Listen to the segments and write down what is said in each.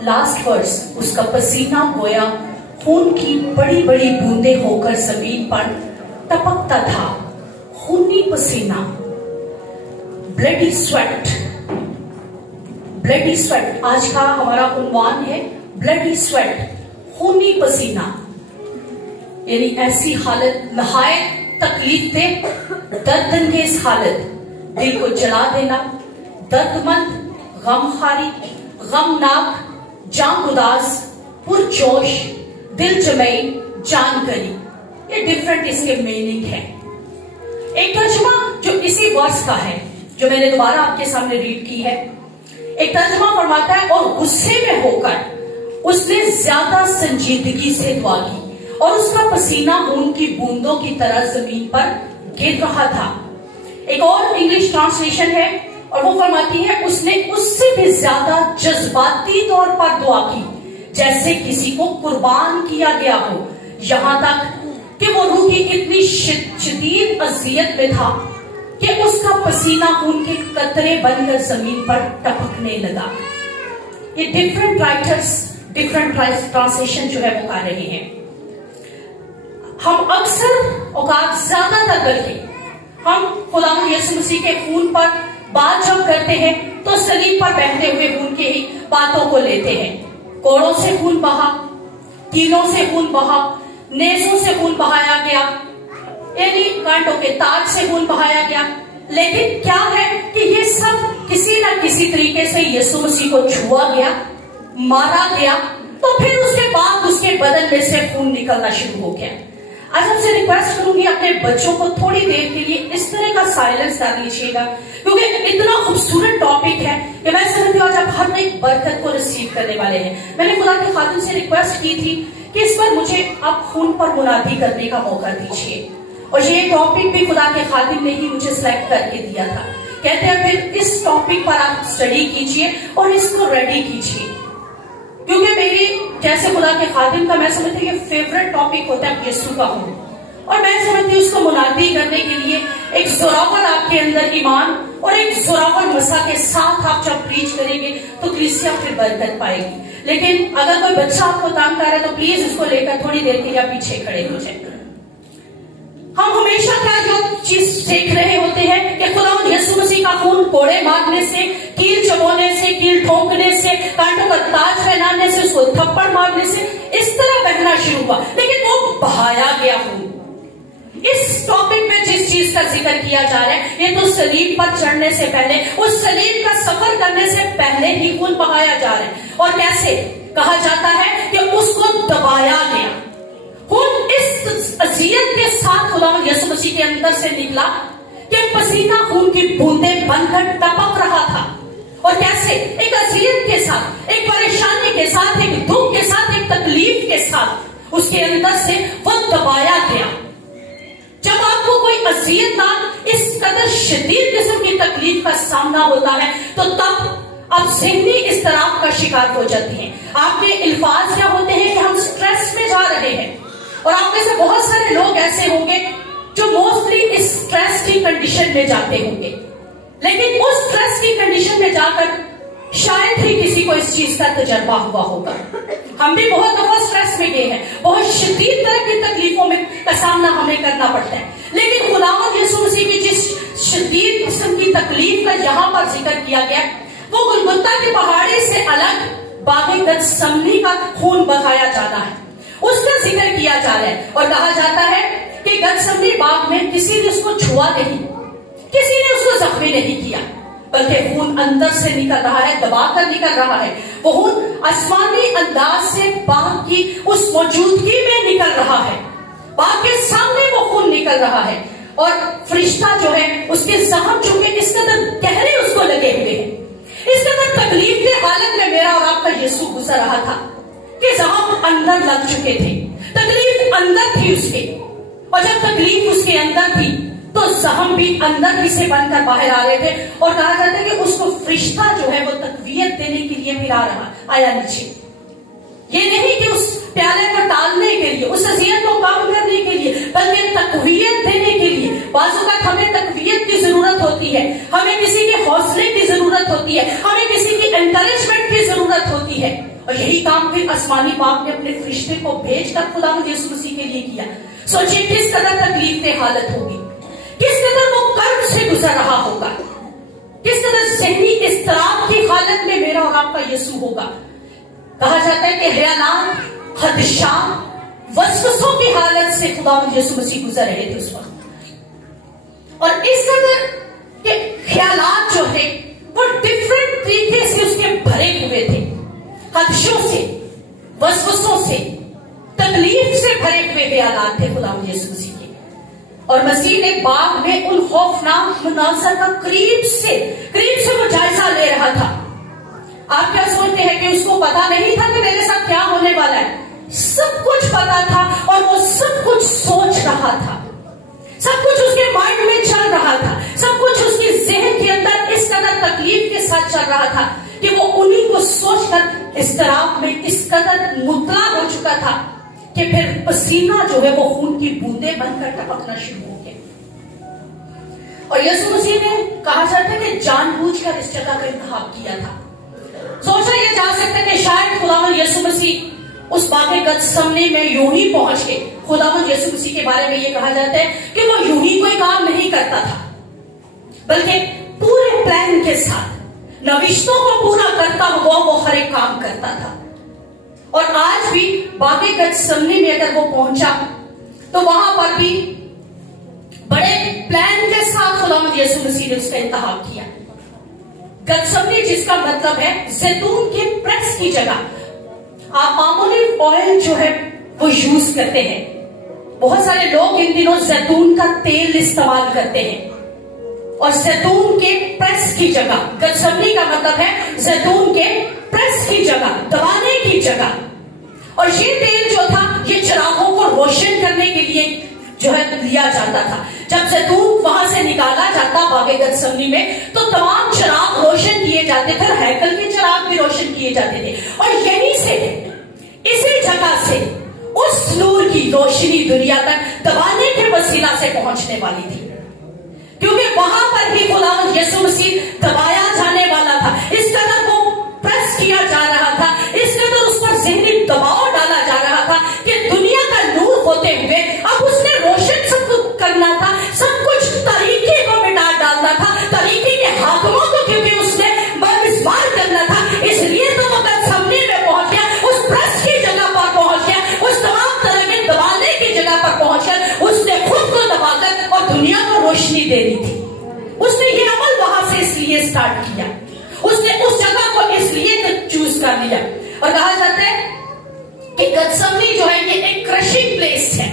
Last ورس، اس کا پسینہ گویا خون کی بڑی بڑی بوندیں ہو کر زمین پر ٹپکتا تھا. خونی پسینہ، بلڈی سویٹ. بلڈی سویٹ آج کا ہمارا عنوان ہے، بلڈی سویٹ، خونی پسینہ. یعنی ایسی حالت نہایت تکلیف دہ، درد انگیز حالت، دل کو جلا دینا، درد مند، غمخواری، غمناک، جان گداز، پرجوش، دل جمعی، جان کری. یہ ڈیفرنٹ اس کے میننگ ہے. ایک ترجمہ جو اسی ورس کا ہے، جو میں نے دوبارہ آپ کے سامنے ریڈ کی ہے، ایک ترجمہ فرماتا ہے اور غصے میں ہو کر اس نے زیادہ سنجیدگی سے دعا کی اور اس کا پسینہ خون کی بوندوں کی طرح زمین پر گر رہا تھا. ایک اور انگلش ٹرانسلیشن ہے اور وہ فرماتی ہے اس نے اس سے بھی زیادہ جذباتی طور پر دعا کی جیسے کسی کو قربان کیا گیا ہو، یہاں تک کہ وہ روح کی اتنی شدید اذیت میں تھا کہ اس کا پسینہ خون کے قطرے بن کر زمین پر ٹپکنے لگا. یہ ڈیفرنٹ رائٹرز ڈیفرنٹ ٹرانسلیشن جو ہے وہ کر رہے ہیں. ہم اکثر اوقات زیادہ تر بلکہ ہم خداوند یسوع مسیح کے خون پر بات جب کرتے ہیں تو صلیب پر بہتے ہوئے خون کی ہی باتوں کو لیتے ہیں. کوڑوں سے خون بہا، کینوں سے خون بہا، نیزوں سے خون بہایا گیا، یعنی کانٹوں کے تاج سے خون بہایا گیا. لیکن کیا ہے کہ یہ سب کسی نہ کسی طریقے سے یسوع مسیح کو چھوا گیا، مارا گیا، تو پھر اس کے بعد اس کے بدن میں سے خون نکلنا شروع ہو گیا. آج آپ سے ریکویسٹ کروں گی اپنے بچوں کو تھوڑی دیر کے لیے اس طرح کا سائلنس کر لیجیے گا، کیونکہ اتنا خوبصورت ٹاپک ہے کہ میں سمجھتی ہوں آج آپ ہر ایک برکت کو ریسیو کرنے والے ہیں. میں نے خدا کے خادم سے ریکویسٹ کی تھی کہ اس پر مجھے اب خون پر منادی کرنے کا موقع دیجیے، اور یہ ٹاپک بھی خدا کے خادم نے ہی مجھے سلیکٹ کر کے دیا تھا. کہتے ہیں پھر اس ٹاپک پر آپ اسٹڈی کیجیے اور اس کو ریڈی کیجیے، کیونکہ میری جیسے خدا کے خادم کا میں سمجھتی ہوں کہ فیوریٹ ٹاپک ہوتا ہے یسوع کا خون، اور میں سمجھتی ہوں اس کو منادی کرنے کے لیے ایک زوراور آپ کے اندر ایمان اور ایک زوراور مسا کے ساتھ آپ جب پریچ کریں گے تو کلیسیا پھر برکت پائے گی. لیکن اگر کوئی بچہ آپ کو تانگ کر رہا ہے تو پلیز اس کو لے کر تھوڑی دیر کے لیے پیچھے کھڑے ہو جائیں. ہم ہمیشہ کیا جو چیز سیکھ رہے ہوتے ہیں کہ خداوند یسوع مسیح کا خون کوڑے مارنے سے، کیل چبونے سے، کیل ٹھونکنے سے، کانٹوں کا تاج پہنانے سے، اس کو تھپڑ مارنے سے اس طرح بہنا شروع ہوا، لیکن وہ بہایا گیا خون. اس ٹاپک میں جس چیز کا ذکر کیا جا رہا ہے یہ تو صلیب پر چڑھنے سے پہلے، اس صلیب کا سفر کرنے سے پہلے ہی خون بہایا جا رہا ہے. اور کیسے کہا جاتا ہے کہ اس کو دبایا گیا. خون اس اذیت کے ساتھ خداوند یسوع مسیح کے اندر سے نکلا کہ پسینہ خون کی بوندیں بن کر ٹپک رہا تھا. اور کیسے ایک اذیت کے ساتھ، ایک پریشانی کے ساتھ، ایک دکھ کے ساتھ، ایک تکلیف کے ساتھ اس کے اندر سے وہ دبایا گیا. جب آپ کو کوئی اذیت ناک اس قدر شدید قسم کی تکلیف کا سامنا ہوتا ہے تو تب آپ ذہنی اضطراب کا شکار ہو جاتے ہیں. آپ کے الفاظ کیا ہوتے ہیں کہ ہم سٹریس میں جا رہے ہیں، اور آپ میں سے بہت سارے لوگ ایسے ہوں گے جو موسٹلی اس سٹریس کی کنڈیشن میں جاتے ہوں گے، لیکن اس سٹریس کی کنڈیشن میں جا کر شاید ہی کسی کو اس چیز کا تجربہ ہوا ہوگا. ہم بھی بہت دفعہ سٹریس میں گئے ہیں، بہت شدید طرح کی تکلیفوں میں کا سامنا ہمیں کرنا پڑتا ہے، لیکن خداوند یسوع مسیح کی جس شدید قسم کی تکلیف کا یہاں پر ذکر کیا گیا وہ گلگتا کی پہاڑی سے الگ باغ گتسمنی کا خون بہایا جانا ہے، اس کا ذکر کیا جا رہا ہے. اور کہا جاتا ہے کہ گتسمنی باغ میں کسی نے اس کو چھوا نہیں، کسی نے اس کو زخمی نہیں کیا، بلکہ خون اندر سے نکل رہا ہے، دبا کر نکل رہا ہے. وہ خون آسمانی انداز سے باغ کی اس موجودگی میں نکل رہا ہے، باغ کے سامنے وہ خون نکل رہا ہے. اور فرشتہ جو ہے اس کے زخم چونکہ اس قدر گہرے اس کو لگے ہوئے ہیں، اس قدر تکلیف کے حالت میں میرا اور آپ کا یسوع گزر رہا تھا کہ زخم اندر لگ چکے تھے، تکلیف اندر تھی اس کے، اور جب تکلیف اس کے اندر تھی تو زخم بھی اندر ہی سے بن کر باہر آ رہے تھے. اور کہا جاتا ہے کہ اس کو فرشتہ جو ہے وہ تقویت دینے کے لیے پھر آیا نیچے. یہ نہیں کہ اس پیالے کو ٹالنے کے لیے، اس اذیت کو کم کرنے کے لیے، بلکہ تقویت دینے کے لیے. بعض اوقات ہمیں تقویت کی ضرورت ہوتی ہے، ہمیں کسی کے حوصلے کی ضرورت ہوتی ہے، ہمیں کسی کی انکریجمنٹ کی ضرورت ہوتی ہے. ہوتی ہے. اور یہی کام پھر آسمانی باپ نے اپنے فرشتے کو بھیج کر خداوند یسوع مسیح کے لیے کیا. سوچئے کس قدر تکلیف دہ حالت ہوگی, کس قدر وہ کرب سے گزر رہا ہوگا, کس قدر ذہنی اضطراب کی حالت میں میرا اور آپ کا یسوع ہوگا. کہا جاتا ہے کہ خیالات, خدشات, وسوسوں کی حالت سے خداوند یسوع مسیح گزر رہے تھے اس وقت. اور اس قدر کہ خیالات جو ہے وہ ڈفرنٹ طریقے سے اس کے بھرے ہوئے تھے, خدشوں سے, وسوسوں سے, تکلیف سے بھرے ہوئے خیالات تھے خداوند یسوع مسیح کے. اور مسیح نے باغ میں ان خوفناک مناظر کا قریب سے وہ جائزہ لے رہا تھا. آپ کیا سوچتے ہیں کہ اس کو پتا نہیں تھا کہ میرے ساتھ کیا ہونے والا ہے؟ سب کچھ پتا تھا, اور وہ سب کچھ سوچ رہا تھا, سب کچھ اس کے مائنڈ میں چل رہا تھا, سب کچھ اس کے ذہن کے اندر اس قدر تکلیف کے ساتھ چل رہا تھا کہ وہ انہیں کو سوچ کر اضطراب میں اس قدر مبتلا ہو چکا تھا کہ پھر پسینہ جو ہے وہ خون کی بوندیں بن کر ٹپکنا شروع ہو گئے. اور یسوع مسیح نے کہا جاتا ہے کہ جان بوجھ کر اس جگہ کا انتخاب کیا تھا. سوچا یہ جا سکتا ہے کہ شاید خداوند یسوع مسیح اس باغ گتسمنی میں یوں ہی پہنچ کے, خداوند یسوع مسیح کے بارے میں یہ کہا جاتا ہے کہ وہ یوں ہی کوئی کام نہیں کرتا تھا, بلکہ پورے پلان کے ساتھ نوشتوں کو پورا کرتا ہوا وہ ہر ایک کام کرتا تھا. اور آج بھی باغ گتسمنی میں اگر وہ پہنچا تو وہاں پر بھی بڑے پلان کے ساتھ خداوند یسوع مسیح نے اس کا انتخاب کیا. گتسمنی جس کا مطلب ہے زیتون کے پریس کی جگہ. آپ معمولی آئل جو ہے وہ یوز کرتے ہیں, بہت سارے لوگ ان دنوں زیتون کا تیل استعمال کرتے ہیں, اور زیتون کے پریس کی جگہ, گتسمنی کا مطلب ہے زیتون کے پریس کی جگہ, دبانے کی جگہ. اور یہ تیل جو تھا یہ چراغوں کو روشن کرنے کے لیے جو ہے لیا جاتا تھا. جب زیتون وہاں سے نکالا جاتا باغ گتسمنی میں تو تمام چراغ روشن کیے جاتے تھے, اور ہیکل کے چراغ بھی روشن کیے جاتے تھے. اور یہیں سے, اسی جگہ سے اس نور کی روشنی دنیا تک دبانے کے وسیلہ سے پہنچنے والی تھی, کیونکہ وہاں پر بھی خداوند یسوع مسیح دبایا جانے والا تھا. اس قدر وہ پریس کیا جا رہا تھا, اس قدر اس پر ذہنی دباؤ ڈالا جا رہا تھا کہ دنیا کا نور ہوتے ہوئے اب اس نے روشن سب کچھ کرنا تھا, سب کچھ طریقے کو مٹا ڈالنا تھا, طریقے کے حاکموں کو کیونکہ اس نے برمسمار کرنا تھا. اس لیے تو وہ گتسمنی میں پہنچ گیا, اس پریس کی جگہ پر پہنچ گیا, اس تمام طرح کے دبانے کی جگہ پر پہنچ کر اس نے خود کو دبا کر اور دنیا کو روشنی دینی تھی. اس نے یہ عمل وہاں سے اس لیے سٹارٹ کیا, اس نے اس جگہ کو اس لیے چوز کر لیا. اور کہا جاتا ہے کہ گتسمنی جو ہے یہ ایک کرشنگ پلیس ہے,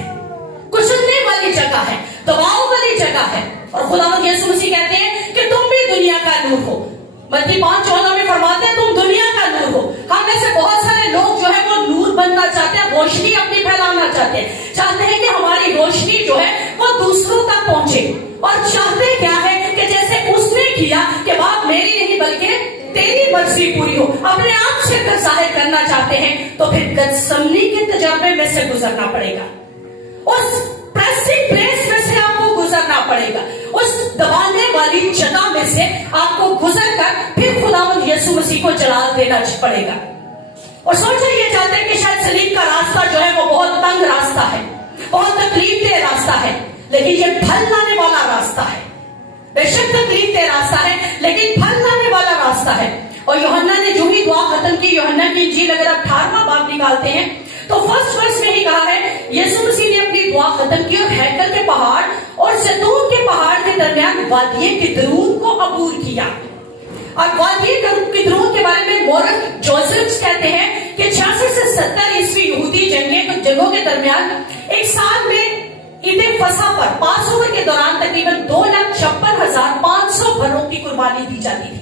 کچلنے والی جگہ ہے, دباؤ والی جگہ ہے. اور خداوند یسوع مسیح کہتے ہیں کہ تم بھی دنیا کا نور ہو. متی 5:14 میں فرماتے ہیں تم دنیا کا نور ہو. ہم میں سے بہت سارے لوگ جو ہے وہ نور بننا چاہتے ہیں, روشنی اپنی پھیلانا چاہتے ہیں, چاہتے ہیں کہ ہماری روشنی جو ہے وہ دوسروں تک پہنچے, اور چاہتے کیا ہے کہ جیسے اس نے کیا کہ باپ میری نہیں بلکہ تیری مرضی پوری ہو, اپنے آپ سے ظاہر کرنا چاہتے ہیں. تو پھر گتسمنی کے تجربے میں سے گزرنا پڑے گا, اس پریسنگ پلیس میں سے آپ کو گزرنا پڑے گا, اس دبانے والی جگہ میں سے آپ کو گزر کر پھر خداوند یسوع مسیح کو جلال دینا پڑے گا. اور سوچا یہ چاہتے ہیں کہ شاید سلیب کا راستہ جو ہے وہ بہت تنگ راستہ ہے, بہت تکلیف دہ راستہ ہے, لیکن یہ پھل لانے والا راستہ ہے. بے شک تکلیف دہ راستہ ہے لیکن پھل لانے والا راستہ ہے. اور یوحنا نے جو ہی دعا ختم کی, یوحنا کی انجیل اگر آپ 18واں باب نکالتے ہیں تو فرسٹ ورس میں ہی کہا ہے یسوع مسیح نے اپنی دعا ختم کی اور ہیکل کے پہاڑ اور زیتون کے پہاڑ کے درمیان وادی کدرون کو عبور کیا. اور وادی کدرون کے بارے میں مورخ جوزفس کہتے ہیں کہ 66 سے 70 عیسوی یہودی جنگوں کے درمیان ایک سال میں عید فصح پر پاس اوور کے دوران تقریباً 2,56,500 بھروں کی قربانی دی جاتی تھی.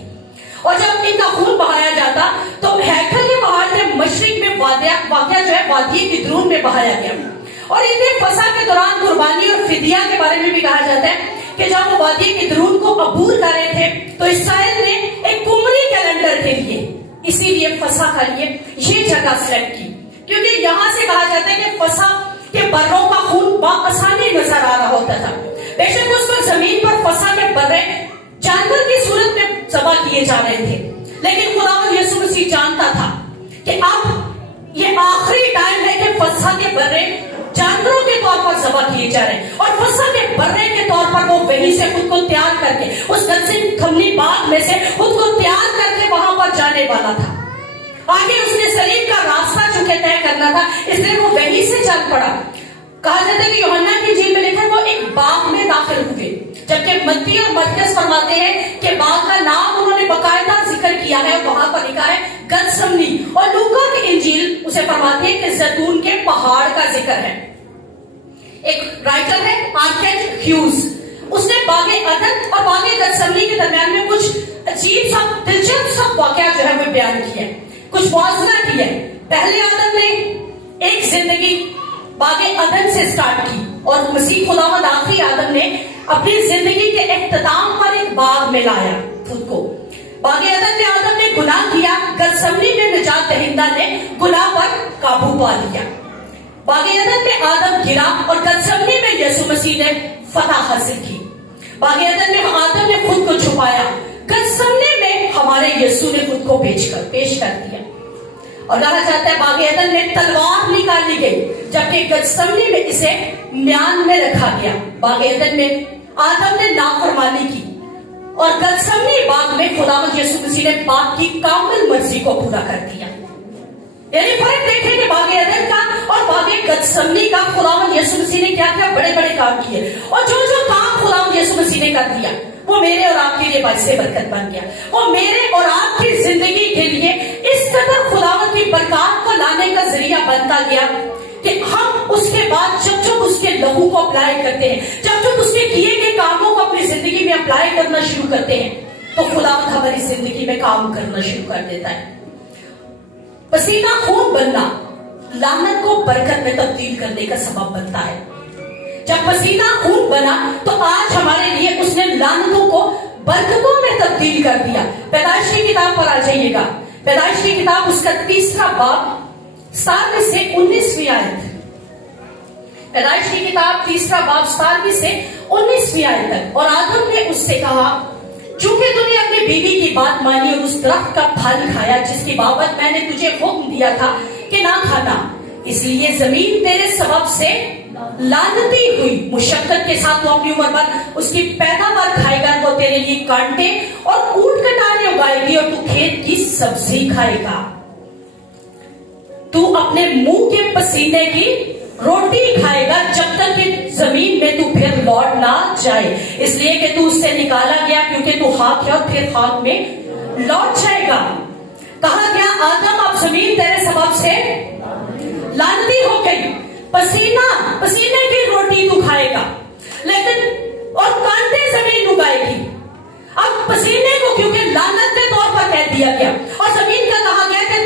اور جب ان کا خون بہایا جاتا تو ہیکل کے پہاڑ کے مشرق میں واقعہ جو ہے وادی کدرون میں بہایا گیا. اور عید فصح کے دوران قربانی اور فدیہ کے بارے میں بھی کہا جاتا ہے کہ جب وہ وادی کدرون کو عبور کر رہے تھے تو اسرائیل نے ایک قمری کیلنڈر کے لیے, اسی لیے فصح کا لیے یہ جگہ سلیکٹ کی, کیونکہ یہاں سے کہا جاتا ہے کہ فصح کے بروں کا خون بآسانی نظر آ رہا ہوتا تھا. بے شک اس وقت زمین پر فصح کے برے جانور کی صورت میں ذبح کیے جا رہے تھے, لیکن خداوند یسوع مسیح جانتا تھا फसह के बर्रे जानवरों के तौर पर ज़बह किए जा रहे हैं, और फसह के बर्रे के तौर पर वो वहीं से खुद को तैयार करके उस गत्सेमनी बाग में से खुद को तैयार करके वहां पर जाने वाला था। आगे उसने सलीब का रास्ता चूंकि तय करना था, इसलिए वो वहीं से चल पड़ा। कहा जाता है कि यूहन्ना की इंजील में लिखा है वो एक बाग में दाखिल हुए, जबकि मत्ती और मरकस फरमाते हैं कि बाग का नाम उन्होंने बकायदा जिक्र किया है और वहां पर लिखा है गत्सेमनी, और लूका की इंजील उसे फरमाती है कि जैतून के पहाड़ का जिक्र है। एक राइटर है आर्केड ह्यूज, उसने बागे अदन और बागे गत्सेमनी के दरमियान में कुछ अजीब सा दिलचस्प सा वाकया जो है वो बयान किया है, कुछ मुआवजा किया है। पहले आदम ने एक जिंदगी बागे अदन से स्टार्ट की, और मसीह खुदावंद आखिरी आदम ने अपनी जिंदगी के इख्तिताम पर एक बाग में लाया खुद को। बागे अदन में आदम ने गुनाह किया, गत्सेमनी में निजात दहिंदा ने गुनाह पर काबू पा लिया। बागे अदन में आदम गिरा और गत्सेमनी में यीशु मसीह ने फतह हासिल की। बागे अदन में आदम ने खुद को छुपाया, गत्सेमनी में हमारे यीशु ने खुद को पेश कर दिया। और कहा जाता है बागे अदन में तलवार निकाली गई, जबकि गत्सेमनी में इसे म्यान में रखा गया। बागे अदन में आदम ने नाफरमानी की, और गत्सेमनी बाग में खुदावंद यीशु मसीह ने बाप की कामिल मर्जी को पूरा कर दिया। यानी फर्क देखें कि बागे अदन का और बागे गत्सेमनी का खुदावंद यीशु मसीह ने क्या क्या बड़े बड़े काम किए, और जो जो काम खुदावंद यीशु मसीह ने कर दिया वो मेरे और आपके लिए बाइसे बरकत बन गया। वो मेरे और आपकी जिंदगी के लिए इस कदर खुदावंद की बरकत को लाने का जरिया बनता गया कि हम उसके बाद जब जब उसके लहू को अप्लाई करते हैं, जब जब उसके किए गए कामों को अपनी जिंदगी में अप्लाई करना शुरू करते हैं, तो खुदावंद हमारी जिंदगी में काम करना शुरू कर देता है। पसीना खून बनना लानत को बरकत में तब्दील करने का सबब बनता है। जब पसीना खून बना तो आज हमारे लिए उसने लानतों को बरकतों में तब्दील कर दिया। पैदाइश की किताब पर आ जाइएगा, पैदाइश की किताब उसका 3रा बाब 7 से 19वीं आयत। पैदाइश की किताब 3रा बाब 7 से 19वीं आयत तक। और आदम ने उससे कहा, चूंकि तूने अपनी बीवी की बात मानी और उस दरख्त का फल खाया जिसकी बाबत मैंने तुझे हुक्म दिया था कि ना खाना, इसलिए जमीन तेरे सबब से लानती हुई। मुशक्कत के साथ वो अपनी उम्र भर उसकी पैदावार खाएगा, वो तेरे लिए कांटे और ऊंट कटारे उगाएगी, और तू खेत की सब्जी खाएगा। तू अपने मुंह के पसीने की रोटी खाएगा जब तक कि जमीन में तू फिर लौट ना जाए, इसलिए कि तू उससे निकाला गया, क्योंकि तू खाक है और फिर खाक में लौट जाएगा। कहा गया आदम अब जमीन तेरे सबब से लानती हो गई, पसीने की रोटी तू खाएगा, लेकिन और कांटे जमीन उगाएगी। अब पसीने को क्योंकि लानत के तौर पर कह दिया गया, और जमीन का कहा गया कि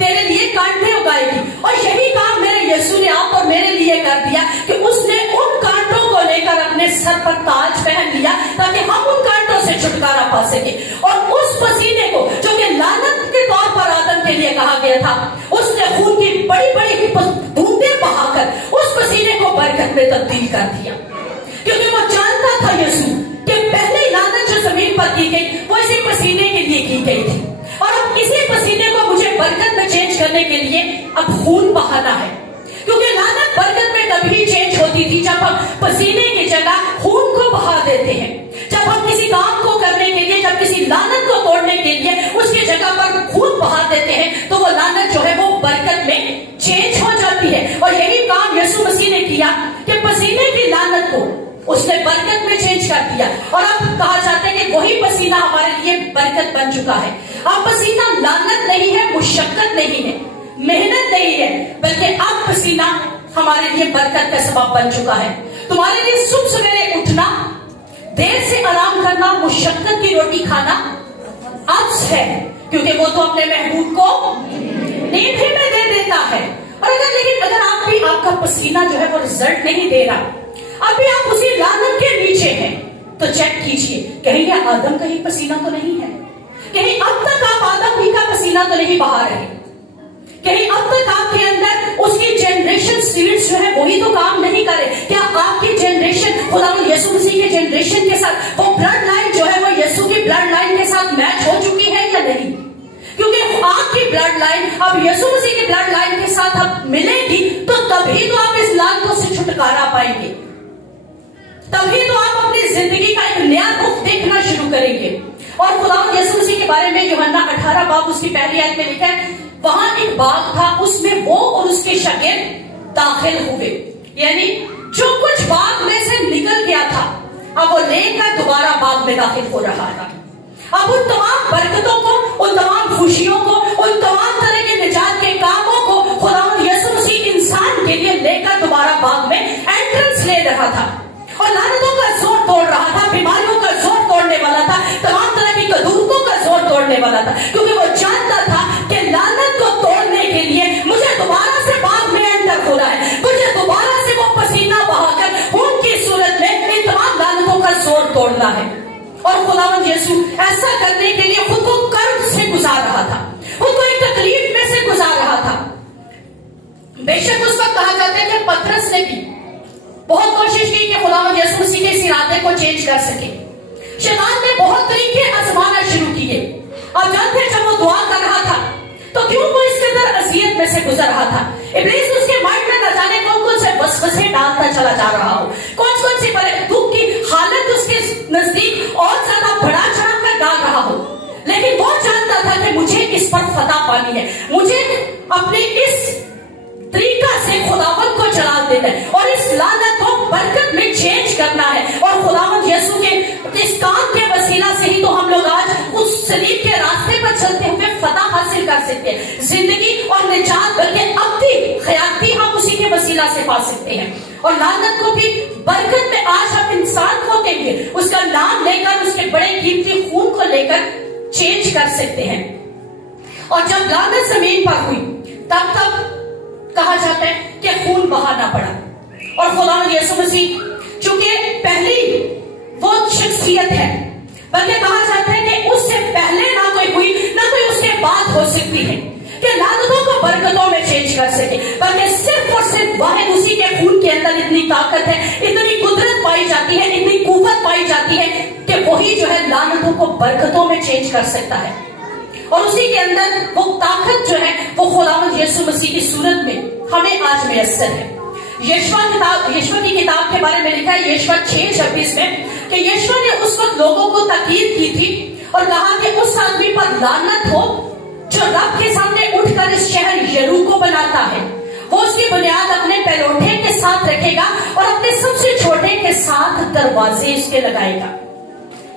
तेरे लिए कांटे उगाएगी, और यही काम मेरे यीशु ने आप और मेरे लिए कर दिया कि उसने उन कांटों को लेकर अपने सर पर ताज पहन लिया ताकि हम उन कांटों से छुटकारा पा सके। और उस पसीने को जो कि लानत के तौर पर आदम के लिए कहा गया था, उसने खून की बड़ी बड़ी बूंदें बहाकर उस पसीने को बरकत में तब्दील कर दिया, क्योंकि वो जानता था यीशु कि पहले लानत जो जमीन पर की गई वो इसी पसीने के लिए की गई थी, और अब इसी पसीने को मुझे बरकत में चेंज करने के लिए अब खून बहाना है। क्योंकि लानत बरकत में तभी चेंज होती थी जब हम पसीने की जगह खून को बहा देते हैं। जब हम किसी काम को करने के लिए, जब किसी लानत को तोड़ने के लिए उसकी जगह पर खून बहा देते हैं, तो वो लानत जो है वो बरकत में चेंज हो जाती है। और यही काम यीशु मसीह ने किया कि पसीने की लानत को उसने बरकत में चेंज कर दिया, और अब कहा जाता है कि वही पसीना हमारे लिए बरकत बन चुका है। अब पसीना लानत नहीं है, मुशक्कत नहीं है, मेहनत नहीं है, बल्कि अब पसीना हमारे लिए बरकत का सबब बन चुका है। तुम्हारे लिए सुबह सवेरे उठना, देर से आराम करना, मुशक्कत की रोटी खाना आज है, क्योंकि वो तो अपने महबूब को नींद ही में दे देता है। और लेकिन अगर आप भी, आपका पसीना जो है वो रिजल्ट नहीं दे रहा, अभी आप उसी लानत के नीचे हैं, तो चेक कीजिए कहीं यह आदम का ही पसीना तो नहीं है, कहीं अब तक आप आदम ही का पसीना तो नहीं बहा रहे, कहीं अब तक आपके अंदर उसकी जनरेशन सीड्स जो है वही तो काम नहीं करे। क्या आपकी जनरेशन खुदावंद यीशु मसीह के जनरेशन के साथ वो ब्लड लाइन जो है वो यीशु की ब्लड लाइन के साथ मैच हो चुकी है या नहीं? क्योंकि आपकी ब्लड लाइन अब यीशु मसीह की ब्लड लाइन के साथ अब मिलेगी तो तभी तभी तो आप इस लानतों से छुटकारा पाएंगे, तभी तो आप अपनी जिंदगी का एक नया रुख देखना शुरू करेंगे। और खुदावंद यीशु मसीह के बारे में यूहन्ना 18 बाब उसकी पहली आयत में लिखा है, वहां एक बाग था, उसमें वो और उसके शागिर्द दाखिल हुए। यानी जो कुछ बाग में से निकल गया था, अब वो लेकर दोबारा बाग में दाखिल हो रहा था। अब उन तमाम बरकतों को, उन तमाम खुशियों को, उन तमाम तरह के निजात के कामों को खुदावंद यीशु मसीह इंसान के लिए लेकर दोबारा बाग में एंट्रेंस ले रहा था और लानतों का जोर तोड़ रहा था, बीमारियों का जोर तोड़ने वाला था, तमाम तरह की कदूरतों का जोर तोड़ने वाला था, क्योंकि वो जानता था कि लानत को तोड़ने के लिए मुझे दोबारा से बाग में एंटर होना है, मुझे दोबारा से वो पसीना बहाकर खून की सूरत में इन तमाम लानतों का जोर तोड़ना है। और खुदावंद यीशु ऐसा करने के लिए खुद को कर्ब से गुजार रहा था, खुद को एक तकलीफ में से गुजार रहा था। बेशक उस वक्त कहा जाता है कि पतरस ने भी बहुत कोशिश की कि खुदावंद यीशु मसीह के इस इरादे को चेंज कर सके। शैतान ने बहुत तरीके आजमाना शुरू किए। अब जानते हैं, जब वो दुआ कर रहा था तो क्यों वो इसके अंदर अजियत में से गुजर रहा था। इब्लीस उसके माइंड में न जाने कौन कौन से वसवसे डालता चला जा रहा हो, कौन कौन सी दुख की हालत उसके नजदीक और ज्यादा बढ़ा चढ़ा कर डाल रहा हो। लेकिन वो जानता था कि मुझे इस पर फतह पानी है, मुझे अपने इस तरीका से खुदावंद को चला देना है और इस लानत को बरकत में चेंज करना है। और खुदावंद यीशु के इस काम के वसीला से ही तो हम लोग आज उस सलीब के रास्ते पर चलते हुए फतह हासिल कर सकते हैं, जिंदगी और निजात, बल्कि अब्दी खयाती हम उसी के वसीला से पा सकते हैं। और लानत को भी बरकत में आज हम इंसान को देंगे, उसका नाम लेकर, उसके बड़े कीमती खून को लेकर चेंज कर सकते हैं। और जब लानत जमीन पर हुई तब कहा जाता है कि खून बहाना पड़ा। और खुदावंद यीशु मसीह चूंकि पहली वो शख्सियत है, बल्कि कहा जाता है कि उससे पहले ना कोई हुई ना कोई उसके बाद हो सकती है कि लानतों को बरकतों में चेंज कर सके, बल्कि सिर्फ और सिर्फ वाहिद उसी के खून के अंदर इतनी ताकत है, इतनी कुदरत पाई जाती है, इतनी कुव्वत पाई जाती है कि वही जो है लानतों को बरकतों में चेंज कर सकता है। और उसी के अंदर वो ताकत जो है वो खुदावंद यीशु मसीह की सूरत में हमें आज मैसर है। यीशुआ की किताब के बारे में लिखा है यीशुआ 6:26 में कि यीशुआ ने उस वक्त लोगों को ताकीद की थी और कहा कि उस आदमी पर लानत हो जो रब के सामने उठकर इस शहर यरूको को बनाता है। वो उसकी बुनियाद अपने पैलोठे के साथ रखेगा और अपने सबसे छोटे के साथ दरवाजे उसके लगाएगा।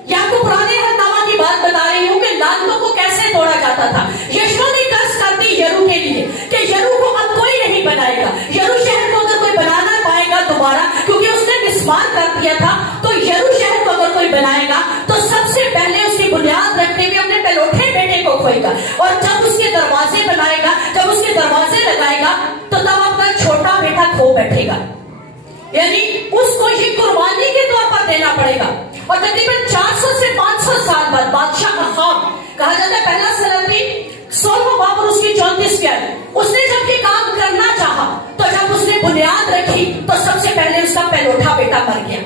या आपको पुराने अहदनामा की बात बता रही हूँ कि लानतों को कैसे तोड़ा जाता था। यीशुआ ने कर्ज कर दी यरू के लिए कि यरू को अब कोई नहीं बनाएगा, यरू शहर को अगर कोई बनाना पाएगा दोबारा, क्योंकि उसने मिसमार कर दिया था, तो यरू शहर को अगर कोई बनाएगा तो सबसे पहले उसकी बुनियाद रखते हुए अपने पैलोठे बेटे को खोएगा, और जब उसके दरवाजे बनाएगा, जब उसके दरवाजे लगाएगा तो तब अपना छोटा बेटा खो बैठेगा। यानी उसको ये कुर्बानी के तौर पर देना पड़ेगा। और तकरीबन 400 से 500 साल बाद बादशाह अहाब, कहा जाता है पहला सलाती 16वां बाब और उसकी 34वीं आयत, उसने जब ये काम करना चाहा तो जब उसने बुनियाद रखी तो सबसे पहले उसका पैलोठा बेटा मर गया,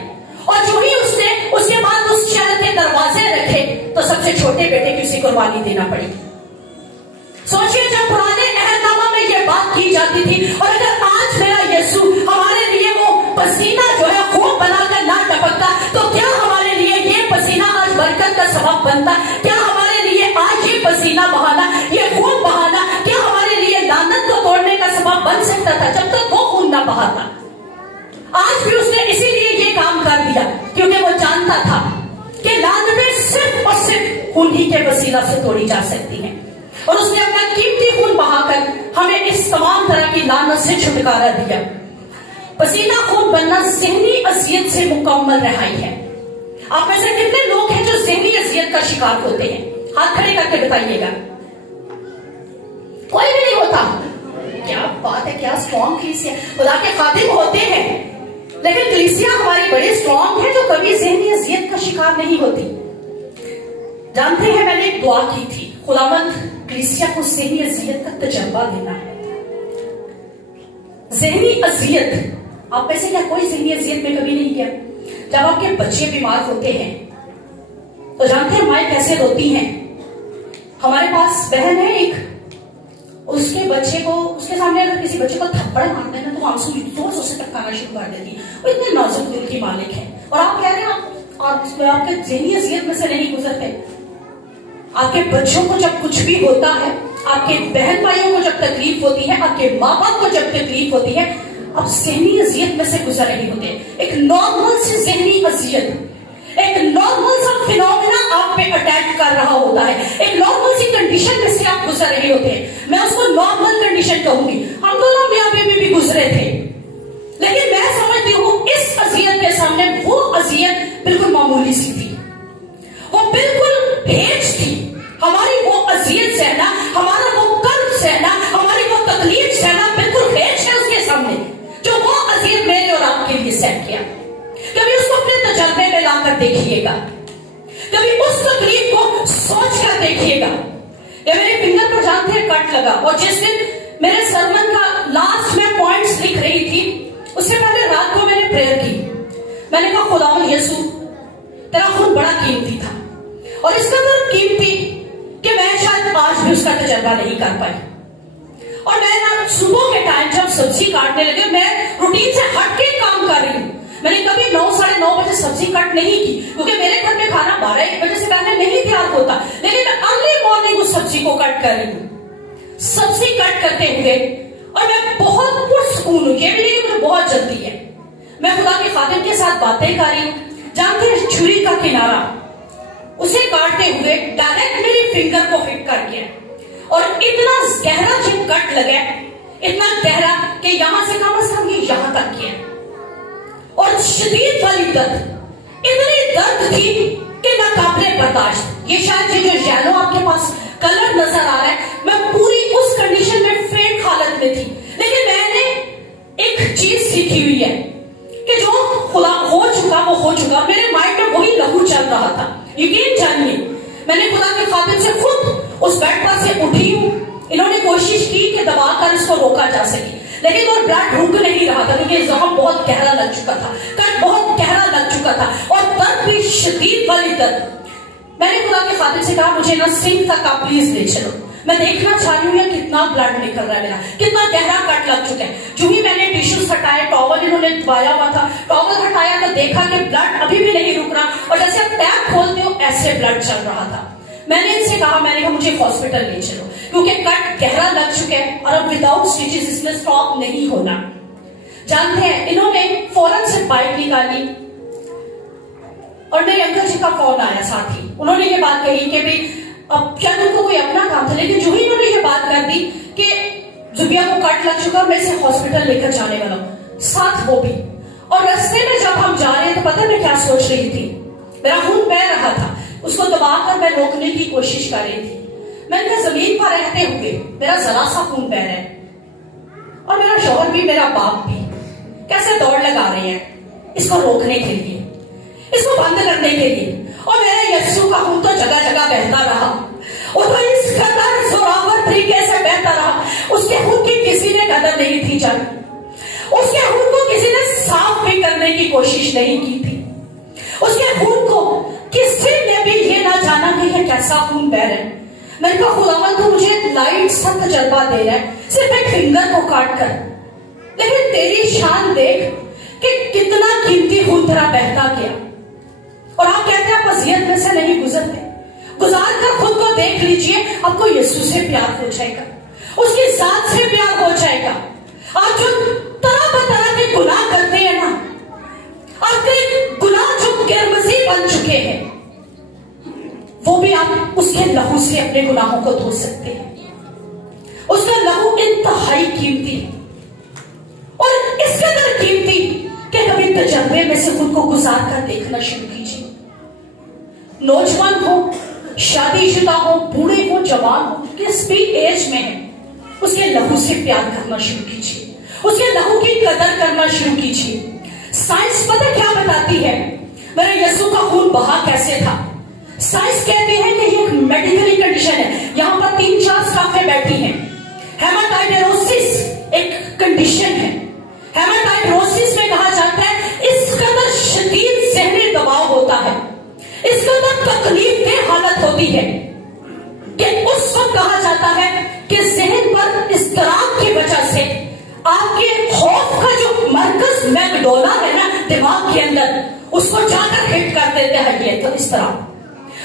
और जो ही उसने उसके बाद उस शहर के दरवाजे रखे तो सबसे छोटे बेटे की उसे कुर्बानी देना पड़ी। सोचिए, जब पुराने अहदनामा में यह बात की जाती थी, और अगर आज मेरा यीशु हमारे लिए वो पसीना जो है खून बनाकर ना टपकता तो क्या हमारे लिए ये पसीना आज बरकत का सबब बनता? क्या हमारे लिए आज ये पसीना बहाना, ये खून बहाना, क्या हमारे लिए लानत को तोड़ने का सबब बन सकता था जब तक वो खून ना बहाता? आज भी उसने इसीलिए ये काम कर दिया क्योंकि वो जानता था कि लानतें सिर्फ और सिर्फ उन्हीं के वसीला से तोड़ी जा सकती हैं, और उसने अपना कीमती खून बहाकर हमें इस तमाम तरह की लानत से छुटकारा दिया। पसीना खून बनना ज़हनी अजियत से मुकम्मल रहाई है। आप में से कितने लोग हैं जो ज़हनी अजियत का शिकार होते हैं? हाथ खड़े करके बताइएगा। कोई भी नहीं होता। क्या बात है, क्या स्ट्रॉन्ग कलीसिया, खुदा के खादिम होते हैं, लेकिन कलीसिया हमारी बड़ी स्ट्रॉन्ग है जो कभी ज़हनी अजियत का शिकार नहीं होती। जानते हैं, मैंने एक दुआ की थी, खुदावंद कलीसिया को ज़हनी अजियत का तजर्बा देना है। ज़हनी अजियत, आप में से क्या कोई ज़हनी अजियत में कभी नहीं किया? जब आपके बच्चे बीमार होते हैं तो जानते हैं माएँ कैसे रोती हैं। हमारे पास बहन है एक, اس کے بچے کو، اس کے سامنے اگر کسی بچے کو تھپڑ مارتے ہیں نا تو آنسو زور سے ٹپکانا شروع کر دیتی ہے. وہ اتنے نازک دل کی مالک ہے. اور آپ کہہ رہے ہیں آپ کے ذہنی اذیت میں سے نہیں گزرتے. آپ کے بچوں کو جب کچھ بھی ہوتا ہے، آپ کے بہن بھائیوں کو جب تکلیف ہوتی ہے، آپ کے ماں باپ کو جب تکلیف ہوتی ہے، آپ ذہنی اذیت میں سے گزر رہے ہوتے ہیں. ایک نارمل سی ذہنی اذیت، ایک نارمل سا فینومینا آپ پہ اٹیک کر رہا ہوتا ہے، ایک نارمل سی کنڈیشن میں سے آپ گزر رہے ہوتے ہیں. میں اس کو نارمل کنڈیشن کہوں گی. ہم دونوں میاں بیوی بھی گزرے تھے، لیکن میں سمجھتی ہوں اس اذیت کے سامنے وہ اذیت بالکل معمولی سی تھی، وہ بالکل ہیج تھی. ہماری وہ اذیت سہنا، ہمارا وہ کرب سہنا، ہماری وہ تکلیف سہنا بالکل ہیج ہے اس کے سامنے، جو وہ اذیت میں نے اور آپ کے لیے سہ کیا. کبھی اس کو اپنے تجربے میں لا کر دیکھیے گا، کبھی اس تکلیف کو سوچ کر دیکھیے گا. یا میرے فنگر پر جانتے ہیں کٹ لگا، اور جس دن میرے سرمن کا لاسٹ میں پوائنٹس لکھ رہی تھی، اس سے پہلے رات کو میں نے پریئر کی. میں نے کہا خداوند یسوع تیرا خون بڑا قیمتی تھا، اور اس قدر قیمتی کہ میں شاید آج بھی اس کا تجربہ نہیں کر پائی. اور میں صبح کے ٹائم جب سبزی کاٹنے لگے، میں روٹین سے ہٹ کے کام کر رہی ہوں. میں نے کبھی 9 ساڑھے 9 بجے سبزی کٹ نہیں کی، کیونکہ میرے گھر میں کھانا 12-1 بجے سے پہلے نہیں تیار ہوتا. لیکن میں ارلی مارننگ اس سبزی کو کٹ کر رہی ہوں. سبزی کٹ کرتے ہوئے اور میں بہت پرسکون ہوں، یہ بھی نہیں مجھے بہت جلدی ہے. میں خدا کے خادم کے ساتھ باتیں کر رہی ہوں. جانتے ہیں چھری کا کنارا اسے کاٹتے ہوئے ڈائریکٹ میری فنگر کو ہٹ کر گیا، اور اتنا گہرا جب کٹ لگا، اتنا گہرا کہ یہاں سے کم از کم یہ یہاں تک کیا، اور شدید والی درد، اتنی درد تھی کہ ناقابل برداشت. یہ شاید یہ جو یلو آپ کے پاس کلر نظر آ رہا ہے، میں پوری اس کنڈیشن میں فینٹ حالت میں تھی. لیکن میں نے ایک چیز سیکھی ہوئی ہے کہ جو خدا ہو چکا وہ ہو چکا. میرے مائنڈ میں وہی لہو چل رہا تھا. یقین جانیے میں نے خدا کے خادم سے خود اس بیڈ پر سے اٹھی ہوں. انہوں نے کوشش کی کہ دبا کر اس کو روکا جا سکے، لیکن وہ بلڈ رک نہیں رہا تھا، کیونکہ زخم بہت گہرا لگ چکا تھا، کٹ بہت گہرا لگ چکا تھا، اور درد بھی شدید والی درد. میں نے خدا کے خادم سے کہا مجھے نا سنک تک آپ پلیز لے چلو، میں دیکھنا چاہ رہی ہوں یہ کتنا بلڈ نکل رہا ہے، میرا کتنا گہرا کٹ لگ چکا ہے. جو ہی میں نے ٹیشوز ہٹائے، ٹاول انہوں نے دبایا ہوا تھا، ٹاول ہٹایا تو دیکھا کہ بلڈ ابھی بھی نہیں رک رہا، اور جیسے آپ ٹیپ کھولتے ہو ایسے بلڈ چل رہا تھا. میں نے ان سے کہا مجھے ہاسپٹل لے چلو، کیونکہ کٹ گہرا لگ چکا ہے اور اب وداؤٹ سٹیچز اس میں اسٹاپ نہیں ہونا. جانتے ہیں انہوں نے فوراً سے بائک نکالی، اور میرے انکل جی کا فون آیا ساتھ ہی. انہوں نے یہ بات کہی کہ بھی اب کیا ان کو کوئی اپنا کام تھا، لیکن جو ہی انہوں نے یہ بات کر دی کہ زبیہ کو کٹ لگ چکا، میں اسے ہاسپٹل لے کر جانے والا ہوں، ساتھ وہ بھی. اور رستے میں جب ہم جا رہے ہیں تو پتہ میں کیا سوچ رہی تھی، میرا خون بہ رہا تھا، اس کو دبا کر میں روکنے کی کوشش کر رہی تھی. میں نے زمین پر رہتے ہوئے میرا ذرا سا خون بہ رہا ہے، اور میرا شوہر بھی میرا باپ بھی کیسے دوڑ لگا رہے ہیں اس کو روکنے کے لیے، اس کو بند کرنے کے لیے. اور میرے یسوع کا خون تو جگہ جگہ بہتا رہا، وہ تو اس قدر زوراور طریقے سے بہتا رہا. اس کے خون کی کسی نے قدر نہیں تھی جان، اس کے خون کو کسی نے صاف بھی کرنے کی کوشش نہیں کی تھی. اس کے خون کو کسی نے بھی یہ نہ جانا کہ یہ کیسا خون بہ رہا ہے. میں نے کہا خداوند تو مجھے لائٹ سا تجربہ دے رہا ہے صرف ایک فنگر کو کاٹ کر، لیکن تیری شان دیکھ کہ کتنا قیمتی خون تیرا بہتا گیا. اور آپ کہتے ہیں آپ اذیت میں سے نہیں گزرتے، گزار کر خود کو دیکھ لیجئے، آپ کو یسوع سے پیار ہو جائے گا، اس کی ذات سے پیار ہو جائے گا. آپ جو طرح طرح کے گناہ کرتے ہیں نا، آپ کے گناہ جو قرمزی بن چکے ہیں، وہ بھی آپ اس کے لہو سے اپنے گناہوں کو دھو سکتے ہیں. اس کا لہو انتہائی قیمتی اور اس قدر قیمتی کہ کبھی تجربے میں سے خود کو گزار کر دیکھنا شروع کیجیے. نوجوان ہو، شادی شدہ ہو، بوڑھے ہو، جوان ہو، کس بھی ایج میں ہے، اس کے لہو سے پیار کرنا شروع کیجیے، اس کے لہو کی قدر کرنا شروع کیجیے. سائنس پتہ کیا بتاتی ہے میرے یسوع کا خون بہا کیسے تھا؟ سائنس کہتے ہیں کہ یہ ایک میڈیکل کنڈیشن ہے. یہاں پر 3-4 اسٹافیں بیٹھی ہیں. ہیماٹائڈروسس ایک کنڈیشن ہے. ہیماٹائڈروسس میں کہا جاتا ہے اس قدر شدید ذہنی دباؤ ہوتا ہے، اس قدر تکلیف دہ حالت ہوتی ہے کہ اس وقت کہا جاتا ہے کہ ذہن پر آپ کے خوف کا جو مرکز میکڈونا ہے نا دماغ کے اندر، اس کو جا کر ہٹ کر دیتے ہیں یہ تو اس طرح،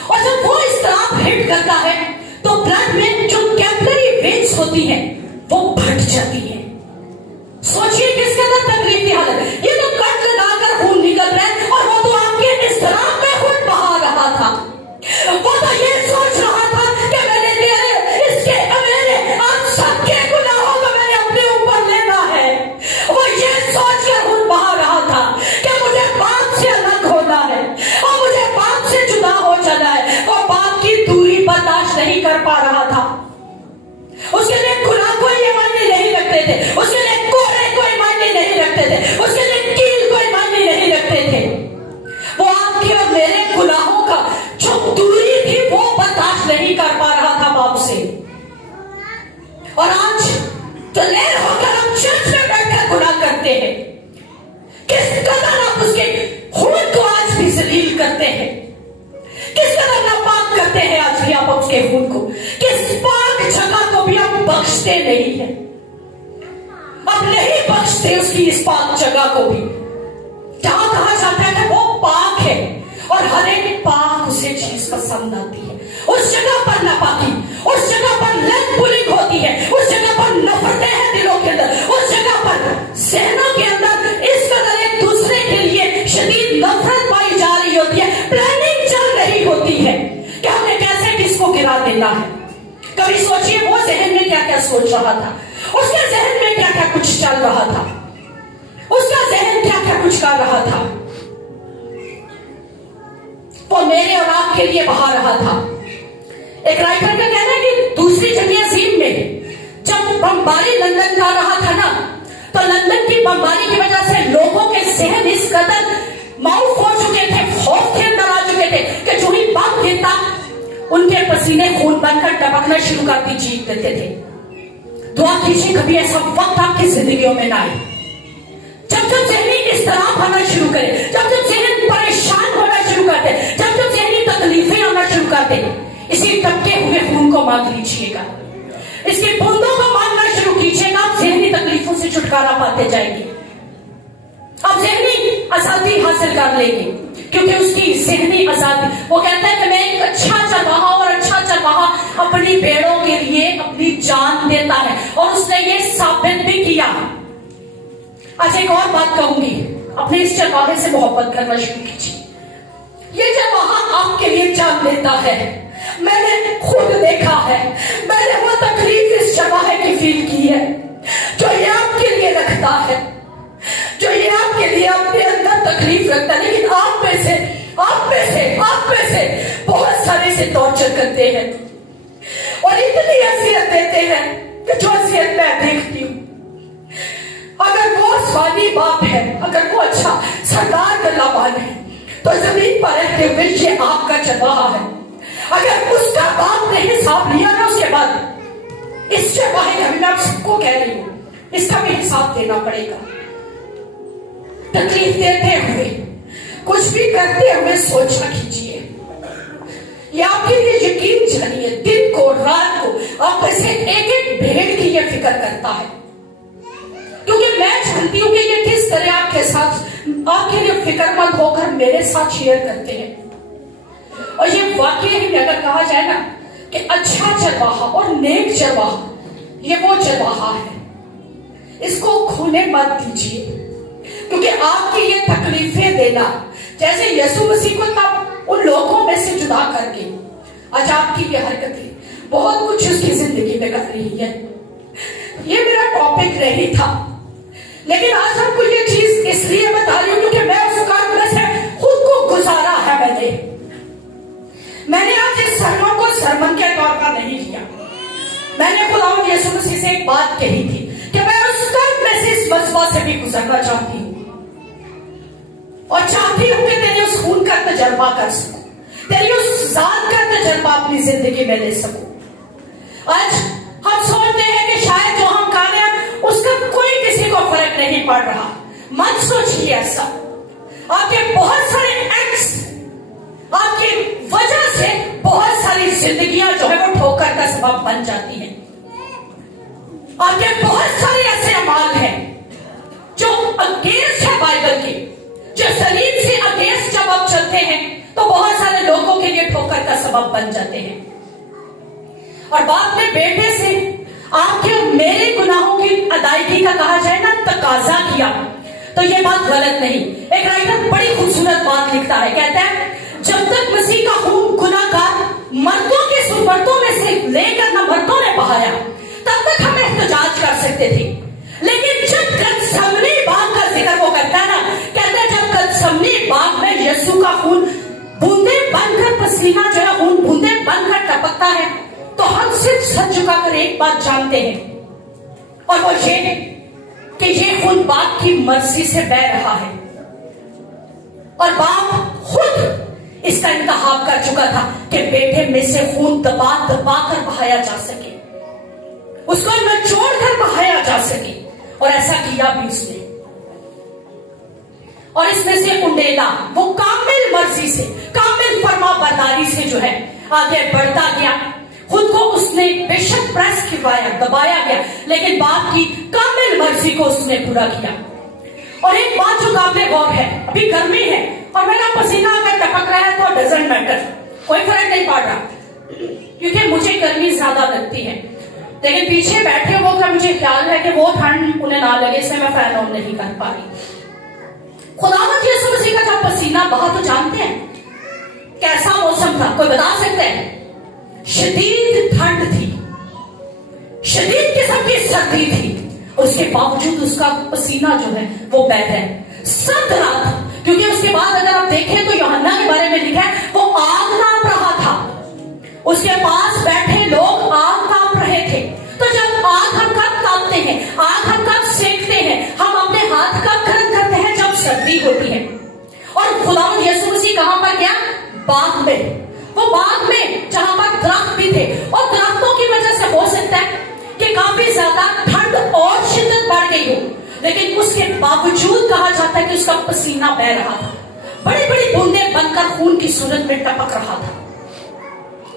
اور جب وہ اس طرح ہٹ کرتا ہے تو بلڈ میں جو کیپلری وینز ہوتی ہیں وہ پھٹ جاتی ہے۔ سوچئے کس کے اندر تکلیف کی حالت، یہ تو کٹ لگا کر خون نکل رہا ہے اور وہ تو آپ کے اضطراب میں خون بہا رہا تھا، وہ تو یہ سوچ رہا تھا کہ میں نے اس کے میرے آپ سب کے گناہوں کو میں نے اپنے اوپر لینا ہے، وہ یہ سوچ کر خون بہا رہا تھا کہ مجھے باپ سے الگ ہونا ہے اور مجھے باپ سے جدا ہو جانا ہے۔ وہ باپ کی دوری برداشت نہیں کر پا رہا تھا، اس کے لیے گناہ کوئی معنی نہیں رکھتے تھے، اس کے لیے کوڑے کوئی معنی نہیں رکھتے تھے، اس کے لیے کیل کوئی معنی نہیں رکھتے تھے، وہ آپ کے اور میرے گناہوں کا جو دوری تھی وہ برداشت نہیں کر پا رہا تھا باپ سے۔ اور آج دلیر ہو کر ہم چرچ میں بیٹھ کر گناہ کرتے ہیں، کس قدر آپ اس کے خون کو آج بھی ذلیل کرتے ہیں، کس قدر ناپاک کرتے ہیں آج بھی آپ اس کے خون کو، کس پاک جگہ کو بھی آپ بخشتے نہیں ہیں، اب نہیں بخشتے اس کی اس پاک جگہ کو بھی، جہاں کہا جاتا ہے کہ وہ پاک ہے اور ہر ایک پاک اسے چیز پسند آتی ہے، اس جگہ پر ناپاکی، اس جگہ پر لت پولنگ ہوتی ہے، اس جگہ پر نفرتیں ہیں دلوں کے اندر، اس جگہ پر ذہنوں کے اندر اس قدر ایک دوسرے کے لیے شدید نفرت پائی جا رہی ہوتی ہے، پلاننگ چل رہی ہوتی ہے کہ ہم نے کیسے کس کو گرا دینا ہے۔ کبھی سوچئے وہ ذہن میں کیا کیا سوچ رہا تھا، اس کے ذہن میں کیا کیا کچھ چل رہا تھا، اس کا ذہن کیا کیا کچھ کر رہا تھا، وہ میرے اور آپ کے لیے بہا رہا تھا۔ ایک رائٹر کا کہنا ہے کہ دوسری جنگ عظیم میں جب بمباری لندن کا رہا تھا نا، تو لندن کی بمباری کی وجہ سے لوگوں کے ذہن اس قدر معاف ہو چکے تھے، خوف کے اندر آ چکے تھے کہ جو ہی بم گرتا ان کے پسینے خون بن کر ٹپکنا شروع کرتی چیخ دیتے تھے۔ دعا کیجیے کبھی ایسا وقت آپ کی زندگیوں میں نہ آئے جب جب ذہنی اضطراب آنا شروع کرے، جب جب ذہن پریشان ہونا شروع کرتے، جب جب ذہنی تکلیفیں آنا شروع کرتے، اسی ٹپکے ہوئے خون کو مانگ لیجیے گا، اس کی بوندوں کو مانگنا شروع کیجیے گا، آپ ذہنی تکلیفوں سے چھٹکارا پاتے جائیں گے، آپ ذہنی آزادی حاصل کر لیں گے، کیونکہ اس کی ذہنی آزادی، وہ کہتا ہے کہ میں ایک اچھا چرواہا اور اچھا چرواہا اپنی بھیڑوں کے لیے اپنی جان دیتا ہے، اور اس نے یہ ثابت بھی کیا۔ آج ایک اور بات کہوں گی، اپنے اس چرواہے سے محبت کرنا شروع کیجیے، یہ چرواہا آپ کے لیے جان دیتا ہے، میں نے خود دیکھا ہے، میں نے وہ تکلیف اس چرواہے کی فیل کی ہے جو یہ آپ کے لیے رکھتا ہے، جو یہ آپ کے لیے اپنے اندر تکلیف رکھتا ہے، لیکن آپ میں سے بہت سارے سے ٹارچر کرتے ہیں اور اتنی اذیت دیتے ہیں کہ جو اذیت میں دیکھتی ہوں، اگر وہ آسمانی باپ ہے، اگر وہ اچھا سردار گلابان ہے تو زمین پر رہتے ہوئے یہ آپ کا چرواہا ہے، اگر اس کا باپ نے حساب لیا نا اس کے بعد اس چرواہے کا بھی، میں آپ سب کو کہہ رہی ہوں، اس کا بھی حساب دینا پڑے گا۔ تکلیف دیتے ہوئے، کچھ بھی کرتے ہوئے سوچا کیجیے، یہ آپ کے لیے یقین جانیے دن کو رات کو آپ میں سے ایک ایک بھیڑ کی یہ فکر کرتا ہے، کیونکہ میں جانتی ہوں کہ یہ کس طرح آپ کے ساتھ آپ کے لیے فکر مند ہو کر میرے ساتھ شیئر کرتے ہیں، اور یہ واقعی ہی اگر کہا جائے نا کہ اچھا چرواہا اور نیک چرواہا یہ وہ چرواہا ہے، اس کو کھونے مت دیجیے، کیونکہ آپ کی یہ تکلیفیں دینا، جیسے یسوع مسیح کو تب ان لوگوں میں سے جدا کر کے آج آپ کی یہ حرکتیں بہت کچھ اس کی زندگی میں کر رہی ہے۔ یہ میرا ٹاپک نہیں تھا، لیکن آج آپ کو یہ چیز اس لیے بتا رہی ہوں کیونکہ میں اس کام میں سے خود کو گزارا ہے، میں نے آج اس سرمن کو سرمن کے طور پر نہیں لیا، میں نے خداوند یسوع مسیح سے ایک بات کہی تھی کہ میں اس کرب میں سے اس مصباح سے بھی گزرنا چاہتی ہوں، اور چاہتی ہوں کہ تیری اس خون کا تجربہ کر سکوں، تیری اس ذات کا تجربہ اپنی زندگی میں لے سکوں۔ آج ہم سوچتے ہیں کہ شاید جو ہم کر رہے ہیں اس کا کوئی کسی کو فرق نہیں پڑ رہا، مت سوچیے ایسا، آپ کے بہت سارے ایکٹس، آپ کی وجہ سے بہت ساری زندگیاں جو ہے وہ ٹھوکر کا سبب بن جاتی ہیں، آپ کے بہت سارے ایسے اعمال ہیں جو اگینسٹ ہے بائبل کے، جو سلیب سے اگینسٹ جب آپ چلتے ہیں تو بہت سارے لوگوں کے لیے ٹھوکر کا سبب بن جاتے ہیں. اور باپ نے بیٹے سے آپ کے میرے گناہوں کی ادائیگی کا کہا جائے نا تقاضا کیا، تو یہ بات غلط نہیں. ایک رائٹر بڑی خوبصورت بات لکھتا ہے، کہتا ہے جب تک مسیح کا خون گناہگار مردوں کے سربردوں میں سے لے کر نہ مردوں نے بہایا تب تک ہم احتجاج کر سکتے تھے. لیکن جب گتسمنی باغ کا ذکر وہ کرتا ہے نا، کہتا ہے جب گتسمنی باغ میں یسوع کا خون بوندے بن کر پسینہ جو ہے خون بوندے بن کر ٹپکتا ہے تو ہم صرف سر جھکا کر ایک بات جانتے ہیں، اور وہ یہ کہ یہ خون باپ کی مرضی سے بہہ رہا ہے اور باپ خود اس کا انتخاب کر چکا تھا کہ بیٹے میں سے خون دبا دبا کر بہایا جا سکے، اس کو نچوڑ کر بہایا جا سکے، اور ایسا کیا بھی اس نے. اور اس میں سے انڈیلا وہ کامل مرضی سے کامل فرما برداری سے جو ہے آگے بڑھتا گیا. خود کو اس نے بے شک پریس کروایا، دبایا گیا، لیکن باپ کی کامل مرضی کو اس نے پورا کیا. اور ایک بات جو قابل غور ہے، ابھی گرمی ہے اور میرا پسینہ اگر ٹپک رہا ہے تو ڈزنٹ میٹر، کوئی فرق نہیں پڑ رہا، کیونکہ مجھے گرمی زیادہ لگتی ہے. لیکن پیچھے بیٹھے ہو کر مجھے خیال ہے کہ وہ ٹھنڈ انہیں نہ لگے، اس میں فین آن نہیں کر پا رہی. خداوند یسوع مسیح کا جب پسینہ بہا تو جانتے ہیں کیسا موسم تھا؟ کوئی بتا سکتے ہیں؟ شدید ٹھنڈ تھی، شدید قسم کی سردی تھی، اس کے باوجود اس کا پسینہ جو ہے وہ بہہ رہا ہے. سرد رات، کیونکہ اس کے بعد اگر آپ دیکھیں تو یوحنا کے بارے میں لکھا ہے وہ آگ تاپ رہا تھا، اس کے پاس بیٹھے لوگ آگ تاپ رہے تھے. تو جب آگ ہم کب تاپتے ہیں، آگ ہم کب سینکتے ہیں؟ ہم اپنے ہاتھ کب گرم کرتے ہیں؟ جب سردی ہوتی ہے. اور خداوند یسوع مسیح کہاں پر گیا؟ باغ میں. وہ باغ میں جہاں پر درخت بھی تھے، اور درختوں کی وجہ سے ہو سکتا ہے کہ کافی زیادہ ٹھنڈ اور شدت بڑھ گئی ہو، لیکن اس کے باوجود کہا جاتا ہے کہ اس کا پسینہ بہ رہا تھا، بڑی بڑی بوندیں بن کر خون کی صورت میں ٹپک رہا تھا.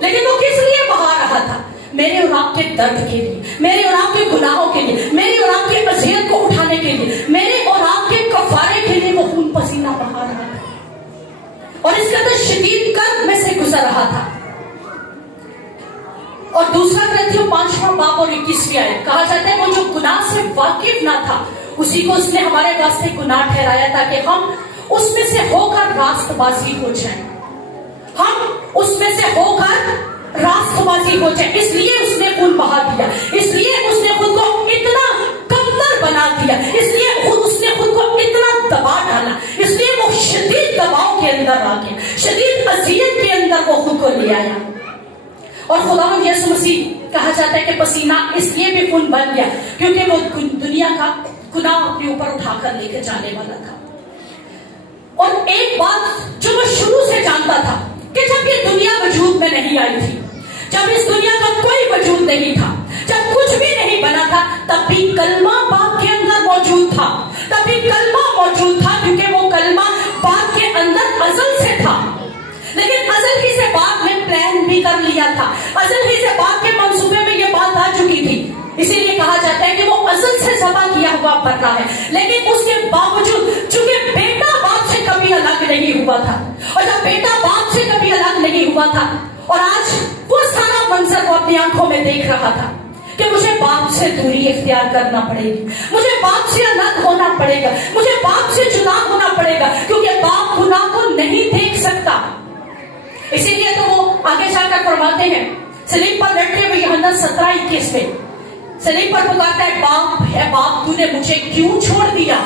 لیکن وہ کس لیے بہا رہا تھا؟ میرے اور آپ کے درد کے لیے، میرے اور آپ کے گناہوں کے لیے، میری اور آپ کی اذیت کو اٹھانے کے لیے، میرے اور آپ کے کفارے کے لیے وہ خون پسینہ بہا رہا تھا، اور اس کے اندر شدید کرب میں سے گزر رہا تھا. اور دوسرا کرنتھیوں 5واں باب اور 21ویں آیت کہا جاتا ہے وہ جو گناہ سے واقف نہ تھا اسی کو اس نے ہمارے واسطے گناہ ٹھہرایا تاکہ ہم اس میں سے ہو کر راست بازی ہو جائیں. ہم اس میں سے ہو کر راست بازی ہو جائیں. اس لیے اس نے خون بہا دیا، اس لیے اس نے خود کو اتنا کمتر بنا دیا، اس لیے اس نے خود کو اتنا دبا ڈالا، اس لیے وہ شدید دباؤ کے اندر آ گیا، شدید اذیت کے اندر وہ خود کو لے آیا. اور خداوند یسوع مسیح کہا جاتا ہے کہ پسینہ اس لیے بھی خون بن گیا کیونکہ وہ دنیا کا گناہ اپنے اوپر اٹھا کر لے کے جانے والا تھا. اور ایک بات جو وہ شروع سے جانتا تھا کہ جب یہ دنیا وجود میں نہیں آئی تھی، جب اس دنیا کا کوئی وجود نہیں تھا، جب کچھ بھی نہیں بنا تھا، تب بھی کلمہ باپ کے اندر موجود تھا، تب بھی کلمہ موجود تھا کیونکہ وہ کلمہ باپ کے اندر ازل سے تھا. لیکن ازل ہی سے باپ نے پلان بھی کر لیا تھا، ازل ہی سے باپ کے منصوبے میں یہ بات آ چکی تھی. اسی لیے کہا جاتا ہے کہ وہ ازل سے ذبح کیا ہوا بنا ہے. لیکن اس کے باوجود چونکہ بیٹا باپ سے کبھی الگ نہیں ہوا تھا، اور جب بیٹا باپ سے کبھی الگ نہیں ہوا تھا، اور آج وہ سارا منظر وہ اپنی آنکھوں میں دیکھ رہا تھا کہ مجھے باپ سے دوری اختیار کرنا پڑے گی، مجھے باپ سے الگ ہونا پڑے گا، مجھے باپ سے جدا ہونا پڑے گا، کیونکہ باپ گناہ کو نہیں دیکھ سکتا. اسی لیے تو وہ آگے جا کر فرماتے ہیں سلیب پر بیٹھے ہوئے یوحنا 17:21 میں سلیب پر پکارتا ہے باپ ہے باپ تو نے مجھے کیوں چھوڑ دیا.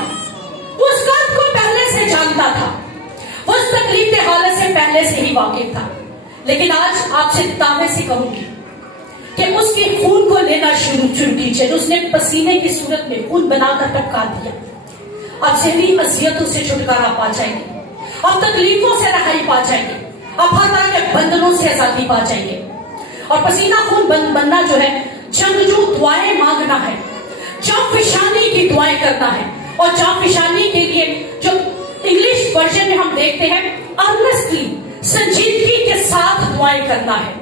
وہ اس درد کو پہلے سے جانتا تھا، وہ اس تکلیف کے حالت سے پہلے سے ہی واقف تھا. لیکن آج آپ سے دعوے سے کہوں گی کہ اس کے خون کو لینا شروع کیجیے جو اس نے پسینے کی صورت میں خون بنا کر ٹپکا دیا. آپ ذہنی اذیتوں سے چھٹکارا پا جائیں گے، آپ تکلیفوں سے رہائی پا جائیں گے، آپ ہر طرح کے بندنوں سے آزادی پا جائیں گے. اور پسینہ خون بننا جو ہے جنگجو دعائیں مانگنا ہے، جانفشانی کی دعائیں کرنا ہے. اور جانفشانی کے لیے جو انگلش ورژن میں ہم دیکھتے ہیں ارنسٹلی، سنجیدگی کے ساتھ دعائیں کرنا ہے.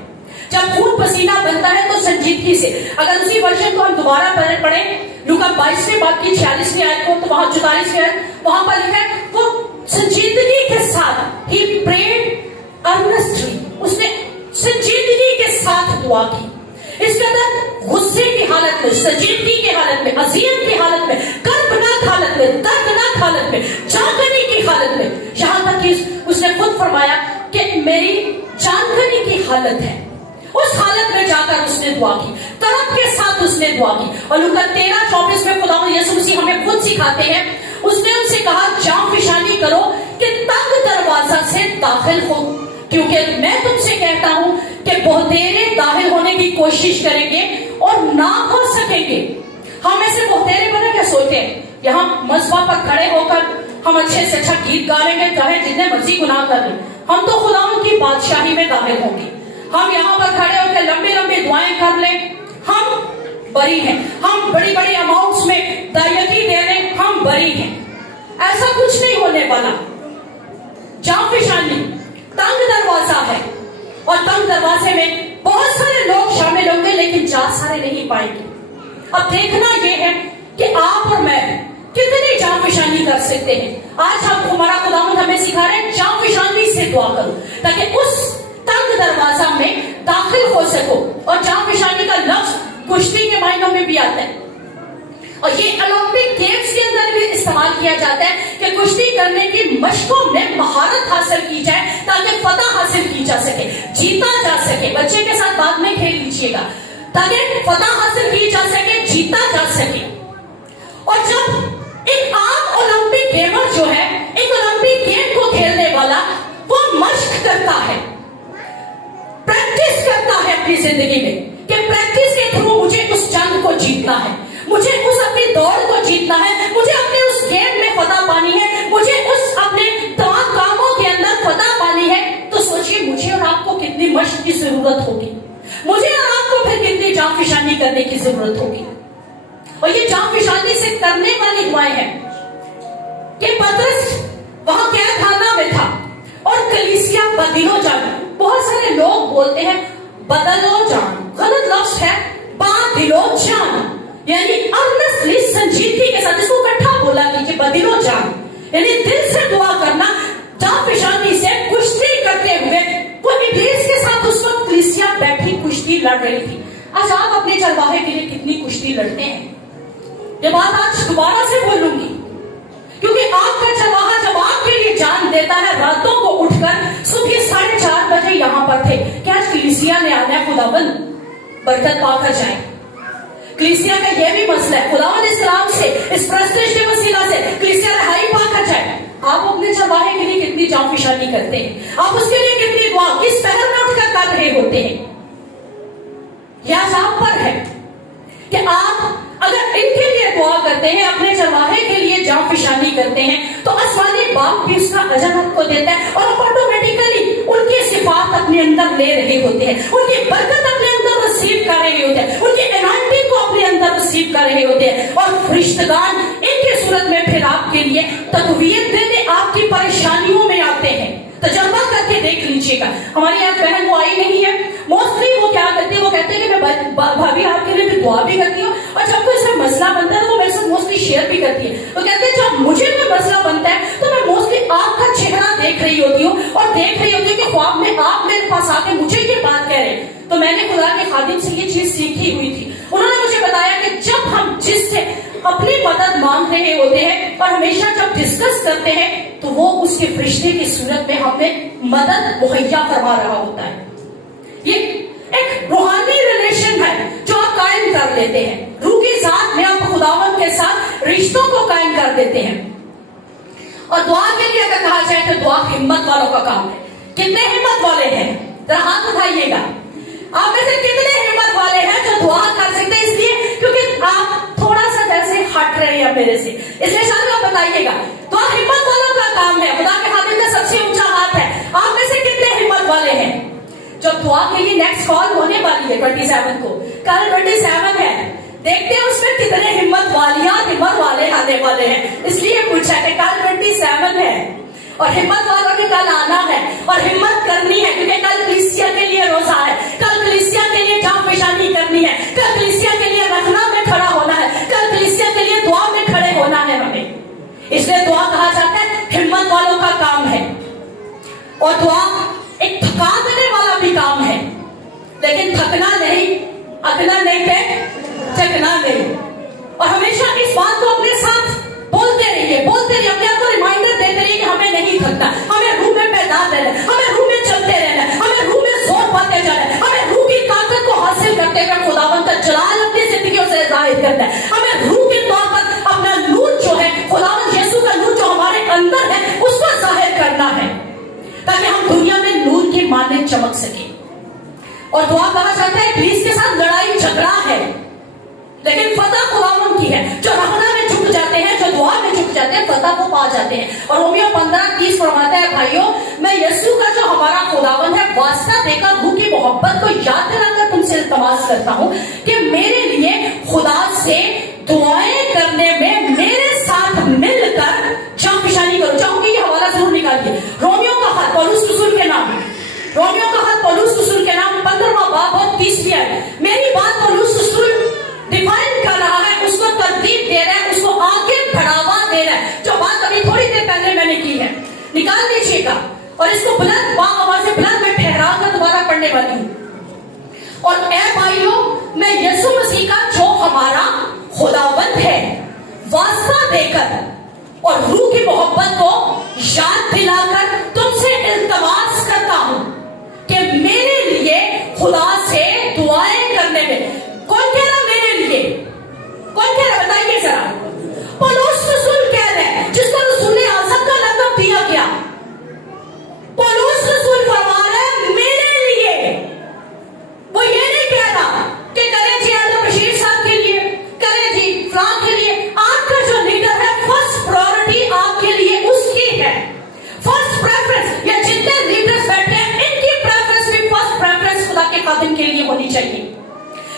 जब खून पसीना बनता है तो संजीदगी से, अगर उसी वर्षन को हम दोबारा पढ़े लूका 22वें बाब की 46वीं आयत को, तो वहां 44वीं आयत वहां पर लिखा है वो संजीदगी के साथ ही प्रेड अर्नेस्टली, उसने संजीदगी के साथ दुआ की। इसके अंदर गुस्से की हालत में, संजीदगी की हालत में, अज़ियत की हालत में, कर्बनाक हालत में, दर्दनाक हालत में, जागने की हालत में, यहां तक कि उसने खुद फरमाया कि मेरी जानकनी की हालत है। उस हालत में जाकर उसने दुआ की, तड़प के साथ उसने दुआ की। और लूका 13:24 में खुदा यीशु मसीह हमें खुद सिखाते हैं, उसने उनसे कहा जान फिशानी करो कि तंग दरवाजा से दाखिल हो, क्योंकि मैं तुमसे कहता हूं कि बहुतेरे दाखिल होने की कोशिश करेंगे और ना हो सकेंगे। हम ऐसे बहुतेरे पता क्या सोचते हैं, यहाँ मस्बा पर खड़े होकर हम अच्छे से अच्छा गीत गा लेंगे, चाहे जितने मर्जी गुनाह कर लें, हम तो खुदा की बादशाही में दाखिल होंगे। हम यहाँ पर खड़े होकर लंबी लंबी दुआएं कर लें, हम बरी हैं। हम बड़ी बड़ी अमाउंट्स में दायगी दे लें, हम बरी हैं। ऐसा कुछ नहीं होने वाला। जाफिशानी तंग दरवाजा है, और तंग दरवाजे में बहुत सारे लोग शामिल होंगे, लेकिन जा सारे नहीं पाएंगे। अब देखना यह है कि आप और मैं कितनी जाफिशानी कर सकते हैं। आज हम हमारा खुदावंद हमें सिखा रहे हैं जाफिशानी से दुआ करो, ताकि उस तंग दरवाजा में दाखिल हो सको। और जाफिशानी का लफ्ज कुश्ती के मायनों में भी आता है, और ये ओलंपिक गेम्स के अंदर भी इस्तेमाल किया जाता है कि कुश्ती करने की मशकों में महारत हासिल की जाए, ताकि फतह हासिल की जा सके, जीता जा सके। बच्चे के साथ बाद में खेल लीजिएगा, ताकि फतह हासिल की जा सके, जीता जा सके। और जब एक आम ओलंपिक गेमर जो है, एक ओलंपिक गेम को खेलने वाला, वो मश्क करता है, प्रैक्टिस करता है अपनी जिंदगी में कि प्रैक्टिस के थ्रू मुझे उस जंग को जीतना है, मुझे उस अपनी दौड़ को जीतना है, मुझे अपने उस गेम में फतह पानी है, मुझे उस अपने तमाम कामों के अंदर फतह पानी है। तो सोचिए मुझे और आपको कितनी मश्क की जरूरत होगी, मुझे और आपको फिर कितनी जाफिशानी करने की जरूरत होगी। और ये जाफिशानी से करने वाली दुआएं हैं कि पतरस वहां कैदखाना में था और कलीसिया बदिलो जान। बहुत सारे लोग बोलते हैं बदलो जान, गलत लफ्ज है, बादिलो जान, यानी अर्नेस्टली संजीदगी के साथ इसको इकट्ठा बोला कीजिए, बदिलो जान, यानी दिल से दुआ करना, जाफिशानी से कुश्ती करते हुए। वो इब्लीस के साथ उस वक्त कलीसिया बैठी कुश्ती लड़ रही थी। आज आप अपने चरवाहे के लिए कितनी कुश्ती लड़ते हैं, ये बात आज दोबारा से बोलूंगी, क्योंकि आपका चरवाहा जब आपके लिए जान देता है, रातों को उठकर सुबह 4:30 बजे यहाँ पर थे कि आज कलीसिया ने आना है, खुदावंद बरकत पाकर जाए। कलीसिया का यह भी मसला है, खुदावंद इस कलाम से, इस प्रस्तिश के वसीला से कलीसिया रहाई पाकर जाए। आप अपने चरवाहे के लिए कितनी जाफिशानी करते हैं, आप उसके लिए कितनी दुआ किस पहर में उठकर कर रहे होते हैं। यह आज आप पर है कि आप अगर इनके लिए दुआ करते हैं, अपने चरवाहे के लिए जाफिशानी करते हैं, तो आसमानी बाप भी उसका अजर आपको देता है, और ऑटोमेटिकली उनकी सिफात अपने अंदर ले रहे होते हैं, उनकी बरकत अपने अंदर रिसीव कर रहे होते हैं, उनकी एनाइंटिंग को अपने अंदर रिसीव कर रहे होते हैं। और फरिश्तगान इनके सूरत में फिर आपके लिए तकवीत देने आपकी परेशानियों में आते हैं। तजर्बा करके देख लीजिएगा। हमारी आज बहन वो आई नहीं है, मोस्टली वो क्या करती है, वो कहते हैं कि मैं भाभी आपके लिए भी दुआ भी करती हूँ, और जब कोई इसमें मसला बनता है तो वो मेरे साथ मोस्टली शेयर भी करती है। तो कहते हैं जब मुझे कोई मसला बनता है तो मैं मोस्टली आपका चेहरा देख रही होती हूँ, और देख रही होती हूँ कि ख्वाब में आप मेरे पास आके मुझे ये बात कह रहे हैं। तो मैंने खुदा के खादिम से ये चीज सीखी हुई थी। उन्होंने मुझे बताया कि जब हम जिससे अपनी मदद मांग रहे होते हैं, और हमेशा जब डिस्कस करते हैं, तो वो उसके फरिश्ते की सूरत में हमें मदद मुहैया करवा रहा होता है। ये एक रूहानी रिलेशन है जो आप कायम कर लेते हैं, रूह की जात में आप खुदावंद के साथ रिश्तों को कायम कर देते हैं। और दुआ के लिए अगर कहा जाए तो दुआ हिम्मत वालों का काम है। कितने हिम्मत वाले हैं, जरा हाथ उठाइएगा। आप में से कितने हिम्मत वाले हैं जो दुआ कर सकते हैं? इसलिए क्योंकि आप थोड़ा सा जैसे हट रहे हैं मेरे से, इसलिए शायद आप बताइएगा। दुआ हिम्मत वालों का काम है, खुदा के खादिम का सबसे ऊंचा हाथ है। आप में से कितने हिम्मत वाले हैं? जब दुआ के लिए नेक्स्ट कॉल होने वाली है 27 को, कल 27 है, देखते हैं उसमें कितने हिम्मत वाले आने वाले हैं। इसलिए पूछा कि कल 27 है और हिम्मत वालों ने कल आना है और हिम्मत करनी है, क्योंकि कल कलीसिया के लिए रोजा है, कल कलीसिया जान पेशानी करनी है, कल कलीसिया के लिए रखना में खड़ा होना है, कल कलीसिया के लिए दुआ में खड़े होना है हमें। इसलिए दुआ कहा जाता है हिम्मत वालों का काम है, और दुआ एक थका देने वाला भी काम है, लेकिन थकना नहीं, अकना नहीं है, चकना नहीं। और हमेशा इस बात को अपने साथ बोलते रहिए, अपने आप को रिमाइंडर देते रहिए कि हमें नहीं थकना, हमें रूह में पैदा देना, हमें रूह में चलते रहना, हमें रूह में जोर पाते जाना, हमें रूह की ताकत को हासिल करते हुए खुदावंद का जलाल अपनी जिंदगियों से जाहिर करना है। हमें रूह के तौर पर अपना नूर जो है, खुदावंद यीशु का नूर जो हमारे अंदर है, उसको जाहिर करना है, ताकि हम दुनिया में नूर की माने चमक सके। और दुआ कहा जाता है इब्लीस के साथ लड़ाई झगड़ा है, लेकिन फतह खुदावंद की है। जो रहना में झुक जाते हैं, जो दुआ में झुक जाते हैं, फतह को पा जाते हैं। और रोमियो 15:30 फरमाता है, भाइयों मैं यीशु का जो हमारा खुदावंद है वास्ता देकर रूह की मोहब्बत को याद दिलाकर तुमसे इल्तमास करता हूं कि मेरे लिए खुदा से दुआएं करने में मेरे साथ मिलकर जब पेशानी करो। चाहूंगी ये हवाला जरूर निकालिए, रोमियो का खत पौलुस रसूल के नाम, रोमियो का खत पौलुस रसूल के नाम 15वां बाब और 30वीं आयत। मेरी बात पौलुस रसूल डिफाइन कर रहा है, उसको तरतीब दे रहा है, उसको आगे बढ़ावा दे रहा है। जो बात अभी थोड़ी देर पहले मैंने की है, निकाल दीजिएगा और इसको बुलंद आवाज से बुलंद में ठहरा कर दोबारा पढ़ने वाली हूं। और ए भाइयों, मैं यीशु मसीह का जो हमारा खुदावंद है वास्ता देकर और रूह की मोहब्बत को याद दिलाकर तुमसे इल्तमास करता हूं कि मेरे लिए खुदा से दुआएं करने में। कौन कह रहा मेरे लिए? कौन कह रहा बताइए जरा। पौलुस रसूल कह रहे हैं, जिसको रसूल आज़म का लक़ब दिया गया। पौलुस रसूल फरमा रहे हैं मेरे लिए। वो ये नहीं कह रहा कि करें जी आदम बशीर साहब के लिए, करें जी फलां के लिए। आपका जो लीडर है, फर्स्ट प्रायोरिटी आपके लिए उसकी है, फर्स्ट प्रेफरेंस। या जितने लीडर्स बैठे हैं, इनकी प्रेफरेंस भी फर्स्ट प्रेफरेंस खुदा के खादिम के लिए होनी चाहिए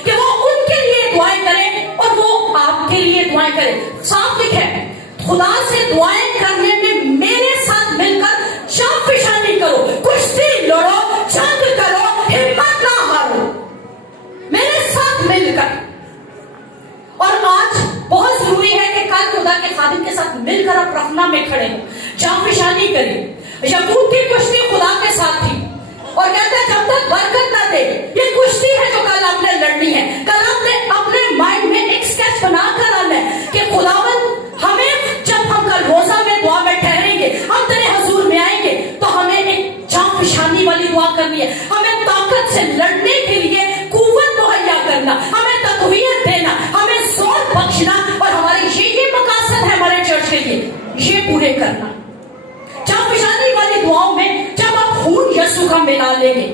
कि वो उनके लिए दुआएं करें और वो आपके लिए दुआएं करें। साफ लिखा है, खुदा से दुआएं करने में मेरे साथ मिलकर जान पेशानी करो, कुश्ती लड़ो, जंग करो, हिम्मत ना हारो, मेरे साथ मिलकर। और आज बहुत जरूरी है कि कल खुदा के खादिम के साथ मिलकर आप रखना में खड़े हो, जान पेशानी करें। याकूब की कुश्ती खुदा के साथ थी और कहते हैं जब तक बरकत ना दे, ये कुश्ती है जो कल आपने लड़नी है। कल आपने अपने माइंड में एक स्केच बनाकर आना है कि खुदावंद हमें, जब हम कल रोजा में दुआ में ठहरेंगे, हम तेरे हजूर में आएंगे, तो हमें एक जान पेशानी वाली दुआ करनी है। हमें ताकत से लड़ने के लिए कुव्वत मुहैया करना, हमें तकवीयत देना, हमें जोर बख्शना, और हमारे ये मकासद है हमारे चर्च के लिए, ये पूरे करना। जान पेशानी वाली दुआओं में जब आप खून यीशु का मिला लेंगे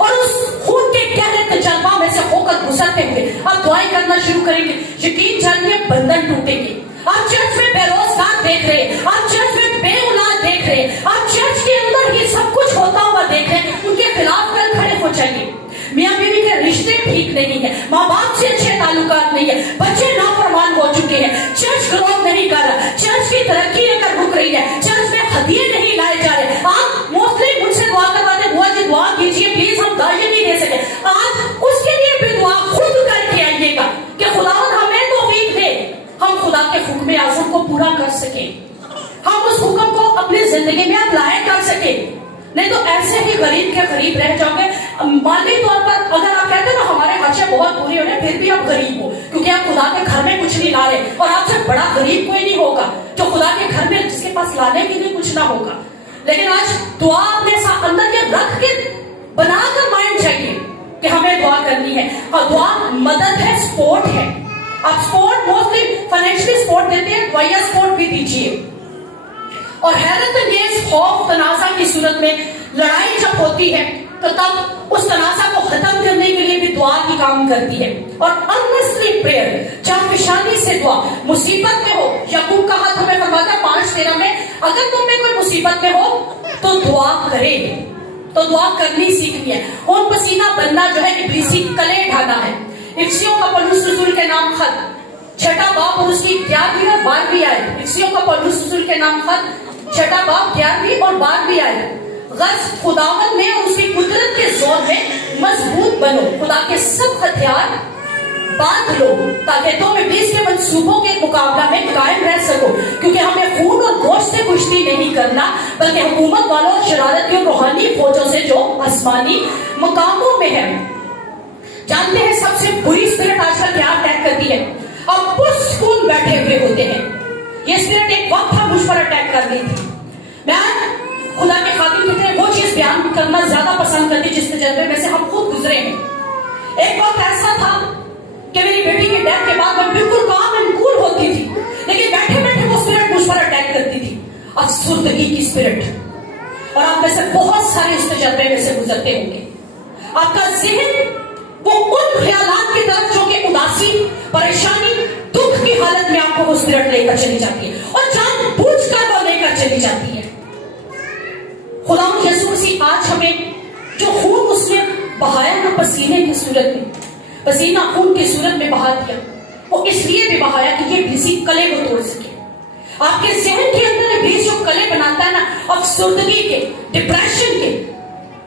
और उस खून के गहरे तजर्बा में से होकर गुजरते हुए आप दुआएं करना शुरू करेंगे, यकीन जानिए बंधन टूटेंगे। आप चर्च में बेरोजगार देख रहे हैं, आप चर्च में बेऔलाद देख रहे हैं, आप चर्च के अंदर ही सब कुछ होता हुआ देख रहे हैं, उनके खिलाफ कल खड़े हो जाइए। मियां बीवी के रिश्ते ठीक नहीं है, माँ बाप से अच्छे ताल्लुकात नहीं है, बच्चे नाफरमान हो चुके हैं, चर्च ग्रोथ नहीं कर रहा, चर्च की तरक्की अगर रुक रही है, चर्च में हदिये नहीं लाए जा रहे। आप मोस्टली मुझसे दुआ करवाते, बुआ जी दुआ कीजिए प्लीज, हम दाइए नहीं दे सके। आज उसके लिए भी दुआ खुद करके आइएगा कि खुदावंद हमें तौफीक दे, हम खुदा के हुक्म आज़म को पूरा कर सके, हम उस हुक्म को अपनी जिंदगी में अप्लाई कर सके। नहीं तो ऐसे ही गरीब के गरीब रह जाओगे। माली तौर पर अगर आप कहते हैं ना हमारे खर्चे बहुत पूरे हो रहे, फिर भी आप गरीब हो, क्योंकि आप खुदा के घर में कुछ नहीं ला रहे। और आपसे बड़ा गरीब कोई नहीं होगा जो खुदा के घर में, जिसके पास लाने के लिए कुछ ना होगा। लेकिन आज दुआ अपने साथ अंदर के रख के बनाकर माइंड चाहिए कि हमें दुआ करनी है। और दुआ मदद है, सपोर्ट है। आप सपोर्ट मोस्टली फाइनेंशियली सपोर्ट देते हैं, दुआया सपोर्ट भी दीजिए। और हैरत अंगेज खौफ तनाजा की सूरत में लड़ाई जब होती है, तो तब उस तनाजा को खत्म करने के लिए भी दुआ की काम करती है। और अर्नेस्टली प्रेयर, जब पेशानी से दुआ, मुसीबत में हो, याकूब का हाथ हमें फरमाता है 5:13 में, अगर तुम में कोई मुसीबत में हो तो दुआ करे, तो दुआ करनी सीखनी है। खून पसीना बनना जो है इब्लीसी कले ढाना है। इफ्सियों का पौलुस रसूल के नाम खत 6 बाब और उसकी 11वीं और 12वीं आयत। इफ्सियों का पौलुस रसूल के नाम खत 6 बाब 11वीं और 12वीं आयत। गज खुदावंद ने और उसकी कुदरत के जोर में مضبوط بنو، خدا کے سب ہتھیار باندھ لو تاکہ تم ابلیس کے منصوبوں کے مقابلہ میں قائم رہ سکو، کیونکہ ہمیں خون اور گوشت سے کشتی نہیں کرنا بلکہ حکومت والوں اور شرارت کی روحانی فوجوں سے جو آسمانی مقاموں میں ہے۔ جانتے ہیں سب سے بری اسپرٹ آج کل کیا اٹیک کرتی ہے؟ اب پرسکون بیٹھے ہوئے ہوتے ہیں۔ یہ اسپرٹ ایک وقت تھا مجھ پر اٹیک کر گئی تھی۔ میں خدا کے خادم کہتے ہیں وہ چیز بیان کرنا زیادہ پسند کرتی جس تجربے میں سے ہم خود گزرے ہیں۔ ایک وقت ایسا تھا کہ میری بیٹی کی ڈیتھ کے بعد میں بالکل کام اینڈ کول ہوتی تھی، لیکن بیٹھے بیٹھے وہ اسپرٹ مجھ پر اٹیک کرتی تھی، افسردگی کی اسپرٹ۔ اور آپ میں سے بہت سارے اس تجربے میں سے گزرتے ہوں گے۔ آپ کا ذہن وہ ان خیالات کی طرف جو کہ اداسی، پریشانی، دکھ کی حالت میں آپ کو وہ اسپرٹ لے کر چلی جاتی ہے اور جان بوجھ کر وہ لے کر چلی جاتی ہے۔ خدا یسوع مسیح آج ہمیں جو خون اس نے بہایا نا پسینے کی صورت میں، پسینہ خون کی صورت میں بہا دیا، وہ اس لیے بھی بہایا کہ یہ ابلیسی کلے کو توڑ سکے۔ آپ کے ذہن کے اندر ابلیس جو کلے بناتا ہے نا، افسردگی کے، ڈپریشن کے،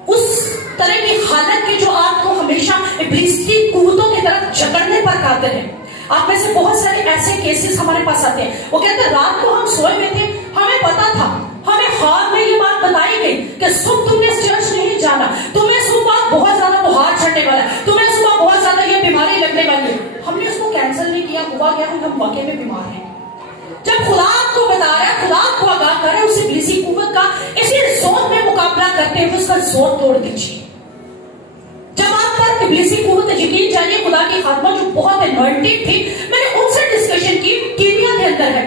اس طرح کی حالت کے جو آپ کو ہمیشہ ابلیس کی قوتوں کی طرف جکڑنے پر قادر ہے۔ آپ میں سے بہت سارے ایسے کیسز ہمارے پاس آتے ہیں، وہ کہتے ہیں رات کو ہم سوئے ہوئے تھے، ہمیں پتا تھا، ہمیں خواب میں یہ بات بتائی گئی کہ صبح تم نے چرچ نہیں جانا، تمہیں صبح بہت زیادہ بخار چڑھنے والا ہے، تمہیں صبح بہت زیادہ یہ بیماری لگنے والی ہے۔ ہم نے اس کو کینسل نہیں کیا، ہوا گیا ہم واقعے میں بیمار ہیں۔ جب خدا آپ کو بتا رہا ہے، خدا آپ کو آگاہ کر رہا ہے، اس ابلیسی قوت کا اسی زون میں مقابلہ کرتے ہوئے اس کا زور توڑ دیجیے۔ جب آپ پر ابلیسی قوت یقین جانیے، خدا کی خادمہ جو بہت انوائنٹڈ تھی، میں نے ان سے ڈسکشن کی، کینیا کے اندر ہے،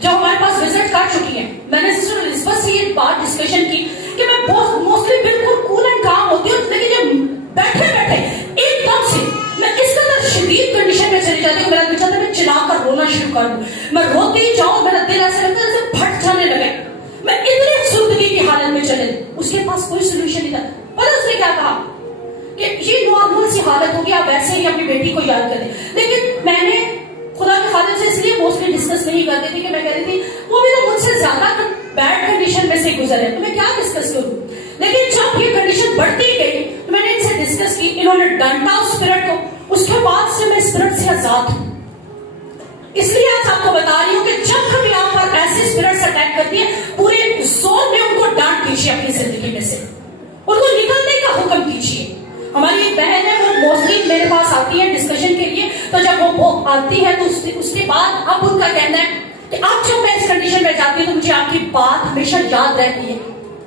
جو ہمارے پاس وزٹ کر چکی ہیں۔ میں نے سسٹر الزبتھ سے یہ بات ڈسکشن کی کہ میں بہت موسٹلی بالکل کول اینڈ کام ہوتی ہوں، لیکن یہ بیٹھے بیٹھے ایک دم سے میں اس قدر شدید کنڈیشن میں چلی جاتی ہوں، میرا دل چاہتا ہے میں چلا کر رونا شروع کر دوں، میں روتی ہی جاؤں، میرا دل ایسے لگتا ہے جیسے پھٹ جانے لگے، میں اتنی افسردگی کی حالت میں چلے۔ اس کے پاس کوئی سولوشن نہیں تھا۔ پتہ اس نے کیا کہا کہ یہ نارمل سی حالت ہوگی، آپ ایسے ہی اپنی بیٹی کو یاد کریں۔ لیکن میں نے خدا کے خادم سے اس لیے موسٹلی ڈسکس نہیں کرتی تھی کہ میں کہتی تھی وہ بھی تو مجھ سے زیادہ بیڈ کنڈیشن میں سے گزرے، تو میں کیا ڈسکس کروں۔ لیکن جب یہ کنڈیشن بڑھتی گئی تو میں نے ان سے ڈسکس کی، انہوں نے ڈانٹا اسپرٹ کو، اس کے بعد سے میں اسپرٹ سے آزاد ہوں۔ اس لیے آج آپ کو بتا رہی ہوں کہ جب کبھی آپ پر ایسے اسپرٹ اٹیک کرتی ہے، پورے زون میں ان کو ڈانٹ دیجیے اپنی زندگی میں سے، ان کو نکلنے کا حکم دیجیے۔ ہماری ایک بہن ہے، وہ موسٹلی میرے پاس آتی ہے ڈسکشن کے لیے، تو جب وہ آتی ہے تو اس کے بعد اب ان کا کہنا ہے کہ اب جب میں اس کنڈیشن میں جاتی ہوں تو مجھے آپ کی بات ہمیشہ یاد رہتی ہے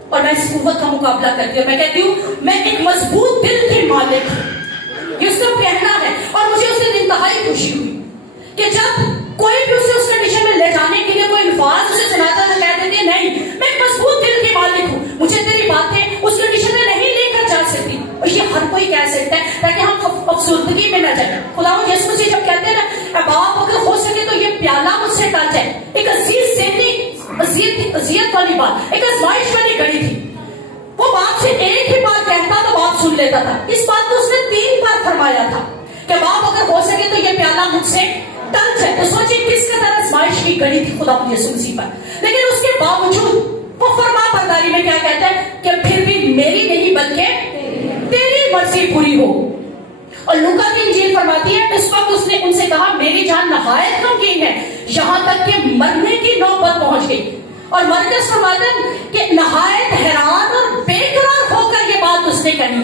اور میں اس قوت کا مقابلہ کرتی ہوں۔ میں کہتی ہوں میں ایک مضبوط دل کی مالک ہوں، یہ اس کا کہنا ہے، اور مجھے اس دن انتہائی خوشی ہوئی کہ جب کوئی بھی اسے اس کنڈیشن میں لے جانے کے لیے کوئی الفاظ اسے سناتا تو کہہ دیتی ہے نہیں میں ایک مضبوط دل کی مالک ہوں، مجھے تیری باتیں اس کنڈیشن میں نہیں لے کر جا سکتی، اور یہ ہر کوئی کہہ سکتا ہے تاکہ ہم افسردگی میں نہ جائیں۔ خدا یسوع مسیح جب کہتے ہیں نا باپ اگر ہو سکے تو یہ پیالہ مجھ سے ٹل جائے، ایک عزیز ذہنی اذیت والی بات، ایک آزمائش والی گھڑی تھی، وہ باپ سے ایک ہی بات کہتا تو باپ سن لیتا تھا، اس بات کو اس نے 3 بار فرمایا تھا کہ باپ اگر ہو سکے تو یہ پیالہ مجھ سے ٹل جائے۔ تو سوچیں کس قدر آزمائش کی گھڑی تھی خدا یسوع مسیح پر، لیکن اس کے باوجود وہ فرما برداری میں کیا کہتا ہے کہ پھر بھی میری نہیں بلکہ تیری مرضی پوری ہو۔ اور لوکا کی انجیل فرماتی ہے اس وقت اس نے ان سے کہا میری جان نہایت غمگین ہے، یہاں تک کہ مرنے کی نوبت پہنچ گئی۔ اور مرکز فرماتا ہے کہ نہایت حیران اور بے قرار ہو کر یہ بات اس نے کہی،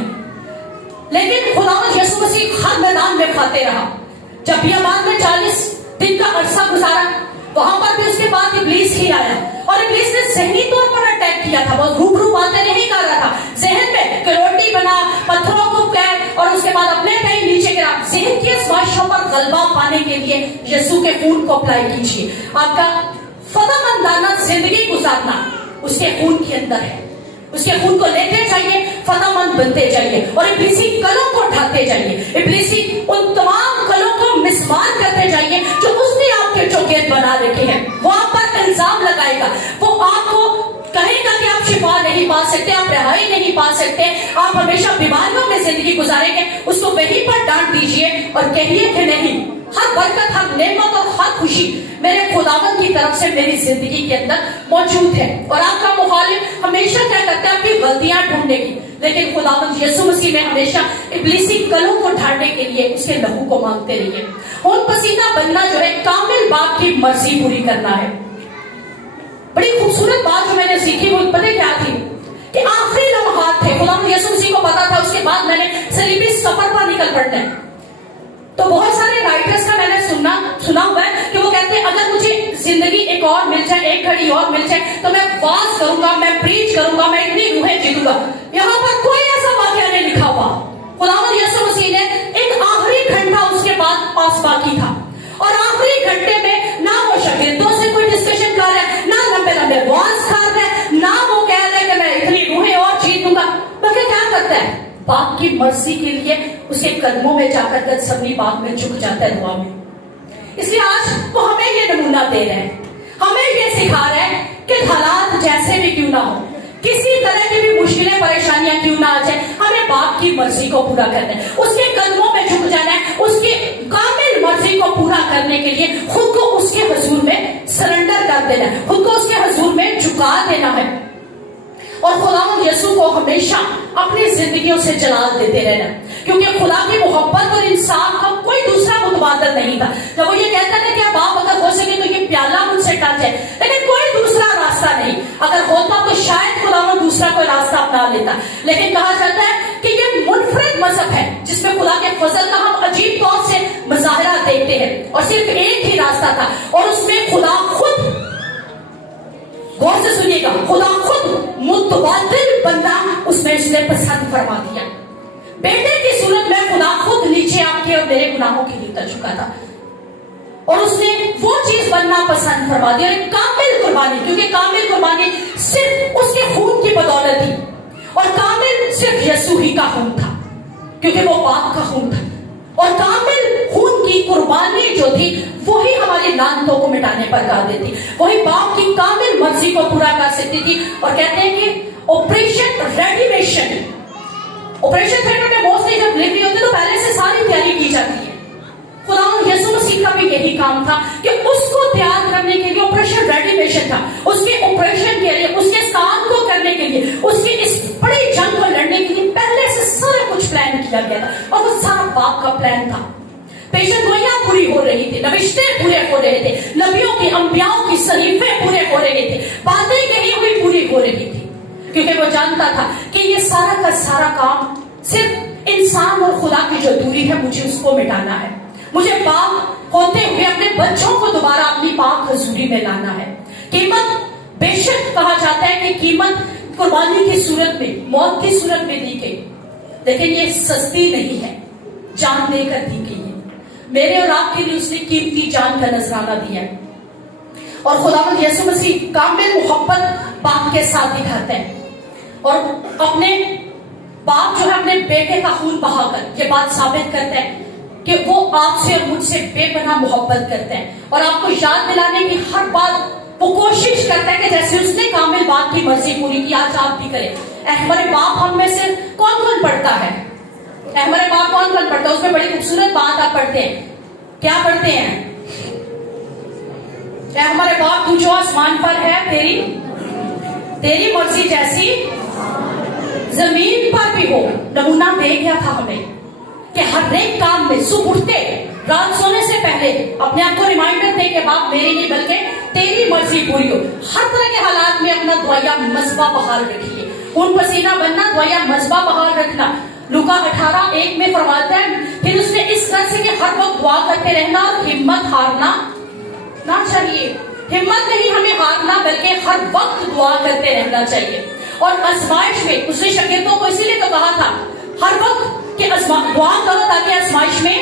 لیکن خدا یسوع مسیح ہر میدان میں کھاتے رہا۔ جب بیابان میں 40 دن کا عرصہ گزارا، وہاں پر بھی اس کے بعد ابلیس ہی آیا، اور ابلیس نے ذہنی طور پر اٹیک کیا تھا، وہ روبرو باتیں نہیں کر رہا تھا، ذہن میں کہ روٹی بنا، پتھروں کو پھینک، اور اس کے بعد اپنے پیر نیچے گرا۔ ذہن کی آزمائشوں پر غلبہ پانے کے لیے یسوع کے خون کو اپلائی کیجیے۔ آپ کا فتح مندانہ زندگی گزارنا اس کے خون کے اندر ہے، اس کے خون کو لیتے جائیے، فتح مند بنتے جائیے، اور ابلیسی کلوں کو اٹھاتے جائیے، ابلیسی ان تمام کلوں کو مسمار کرتے جائیے جو اس نے آپ کے چوکیت بنا رکھے ہیں۔ وہ آپ پر الزام لگائے گا، وہ آپ کو کہے گا کہ آپ شفا نہیں پا سکتے، آپ رہائی نہیں پا سکتے، آپ ہمیشہ بیماریوں میں زندگی گزاریں گے۔ اس کو وہیں پر ڈانٹ دیجیے اور کہیے کہ نہیں، ہر برکت، ہر نعمت اور ہر خوشی میرے خداوند کی طرف سے میری زندگی کے اندر موجود ہے۔ اور آپ کا مخالف ہمیشہ کیا کرتا ہے اپنی غلطیاں ڈھونڈنے کی، लेकिन खुदावंद यीशु मसीह में हमेशा इब्लीसी कलों को ढांढने के लिए उसके लहू को मांगते रहिए। खून पसीना बनना जो है कामिल बाप की मर्जी पूरी करना है। बड़ी खूबसूरत बात जो मैंने सीखी वो पता क्या थी कि आखिरी लम्हात थे, खुदावंद यीशु मसीह को पता था उसके बाद मैंने सलीबी सफर पर निकल पड़ना है। तो बहुत सारे राइटर्स का मैंने सुना हुआ है कि वो कहते हैं अगर मुझे जिंदगी एक और मिल जाए, एक घड़ी और मिल जाए, तो मैं वाज करूंगा, मैं प्रीच करूंगा, मैं इतनी रूहें जीतूंगा। यहाँ पर कोई ऐसा वाकया नहीं लिखा हुआ। खुदावंद यीशु मसीह ने एक आखिरी घंटा उसके बाद पास बाकी था और आखिरी घंटे में ना वो शागिर्दों से कोई डिस्कशन कर रहा है, ना लंबे लंबे वाज कर रहा है, ना वो कह रहा है कि मैं इतनी रूहें और जीतूंगा। बल्कि क्या करता है, बाप की मर्जी के लिए उसके कदमों में जाकर गतसमनी बाग में झुक जाता है दुआ में। इसलिए आज वो हमें ये नमूना दे रहे हैं, हमें ये सिखा रहे हैं कि हालात जैसे भी क्यों ना हो, किसी तरह की भी मुश्किलें परेशानियां क्यों ना आ जाए, हमें बाप की मर्जी को पूरा करना है, उसके कदमों में झुक जाना है, उसकी कामिल मर्जी को पूरा करने के लिए खुद को उसके हुजूर में सरेंडर कर देना है, खुद को उसके हुजूर में झुका देना है और खुदावंद यीशु को हमेशा अपनी जिंदगियों से जलाल देते रहना, क्योंकि खुदा की मोहब्बत और इंसाफ का कोई दूसरा मुतबादल नहीं था। जब वो ये कहता था कि बाप अगर हो सके तो ये प्याला मुझसे टच है, लेकिन कोई दूसरा रास्ता नहीं, अगर होता तो शायद खुदावंद दूसरा कोई रास्ता अपना लेता। लेकिन कहा जाता है कि ये मुनफरिद मजहब है जिसमें खुदा के फजल का हम अजीब तौर से मुजाहरा देखते हैं और सिर्फ एक ही रास्ता था और उसमें खुदा खुद, गौर से सुनिएगा, खुदा खुद मुतबादिल बनना उसमें उसने पसंद फरमा दिया। बेटे की सूरत में खुदा खुद नीचे आपके और मेरे गुनाहों के लिए उतर चुका था और उसने वो चीज बनना पसंद फरमा दिया, कामिल कुर्बानी, क्योंकि कामिल कुर्बानी सिर्फ उसके खून की बदौलत थी और कामिल सिर्फ यीशु ही का खून था क्योंकि वो बाप का खून था और कामिल खून की कुर्बानी जो थी वही हमारी लानतों को मिटाने पर काबिल थी, वही बाप की कामिल मर्जी को पूरा कर सकती थी। और कहते हैं कि ऑपरेशन रेडिमेशन, ऑपरेशन थिएटर में मोस्टली जब डिलीवरी होती है तो पहले से सारी तैयारी की जाती है। खुदावंद यीशु मसीह का भी यही काम था कि उसको तैयार करने के लिए ऑपरेशन रेडिमेशन था, उसके ऑपरेशन के लिए, उसके काम को करने के लिए, उसकी इस बड़ी जंग को लड़ने के लिए पहले से सारा कुछ प्लान किया गया था और वो सारा बाप का प्लान था। पेशन गोइयां पूरी हो रही थी, नविश्ते पूरे हो रहे थे, नबियों की अंबियाओं की सहीफे पूरे हो रहे थे, बातें कही हुई पूरी हो रही थी, क्योंकि वो जानता था कि ये सारा का सारा काम सिर्फ इंसान और खुदा की जो दूरी है मुझे उसको मिटाना है, मुझे पाक होते हुए अपने बच्चों को दोबारा अपनी पाक हजूरी में लाना है। कीमत बेशक कहा जाता है कि कीमत कुर्बानी की सूरत में, मौत की सूरत में दी गई, लेकिन ये सस्ती नहीं है, जान देकर दी गई है। मेरे और आपके लिए उसने कीमती जान का नजराना दिया है और खुदावंद यीशु मसीह कामिल मोहब्बत बाप के साथ दिखाते हैं और अपने बाप जो है अपने बेटे का खून बहाकर ये बात साबित करते हैं कि वो आपसे और मुझसे बेपनाह मोहब्बत करते हैं और आपको याद दिलाने की हर बात वो कोशिश करता है कि जैसे उसने कामिल बाप की मर्जी पूरी की आज आप भी करें। हमारे बाप हम में से कौन कौन पढ़ता है? हमारे बाप कौन कौन पढ़ता है? उसमें बड़ी खूबसूरत बात आप पढ़ते हैं, क्या पढ़ते हैं? हमारे बाप तू जो आसमान पर है तेरी मर्जी जैसी जमीन पर भी हो। नमूना दे गया था हमें कि हर एक काम में सुबह उठते रात सोने से पहले अपने आप को रिमाइंडर दे कि बाप मेरी नहीं बल्कि तेरी मर्जी पूरी हो। हर तरह के हालात में अपना दुआया मजबा बहाल रखिए, खून पसीना बनना, दुआया मजबा बहाल रखना। लूका 18:1 में फरमाता है फिर उसने इस तरह से कि हर वक्त दुआ करते रहना और हिम्मत हारना ना चाहिए। हिम्मत नहीं हमें हारना बल्कि हर वक्त दुआ करते रहना चाहिए। और आजमाइश में उसने शागिर्दों को इसीलिए तो कहा था हर वक्त कि दुआ करो ताकि आजमाइश में।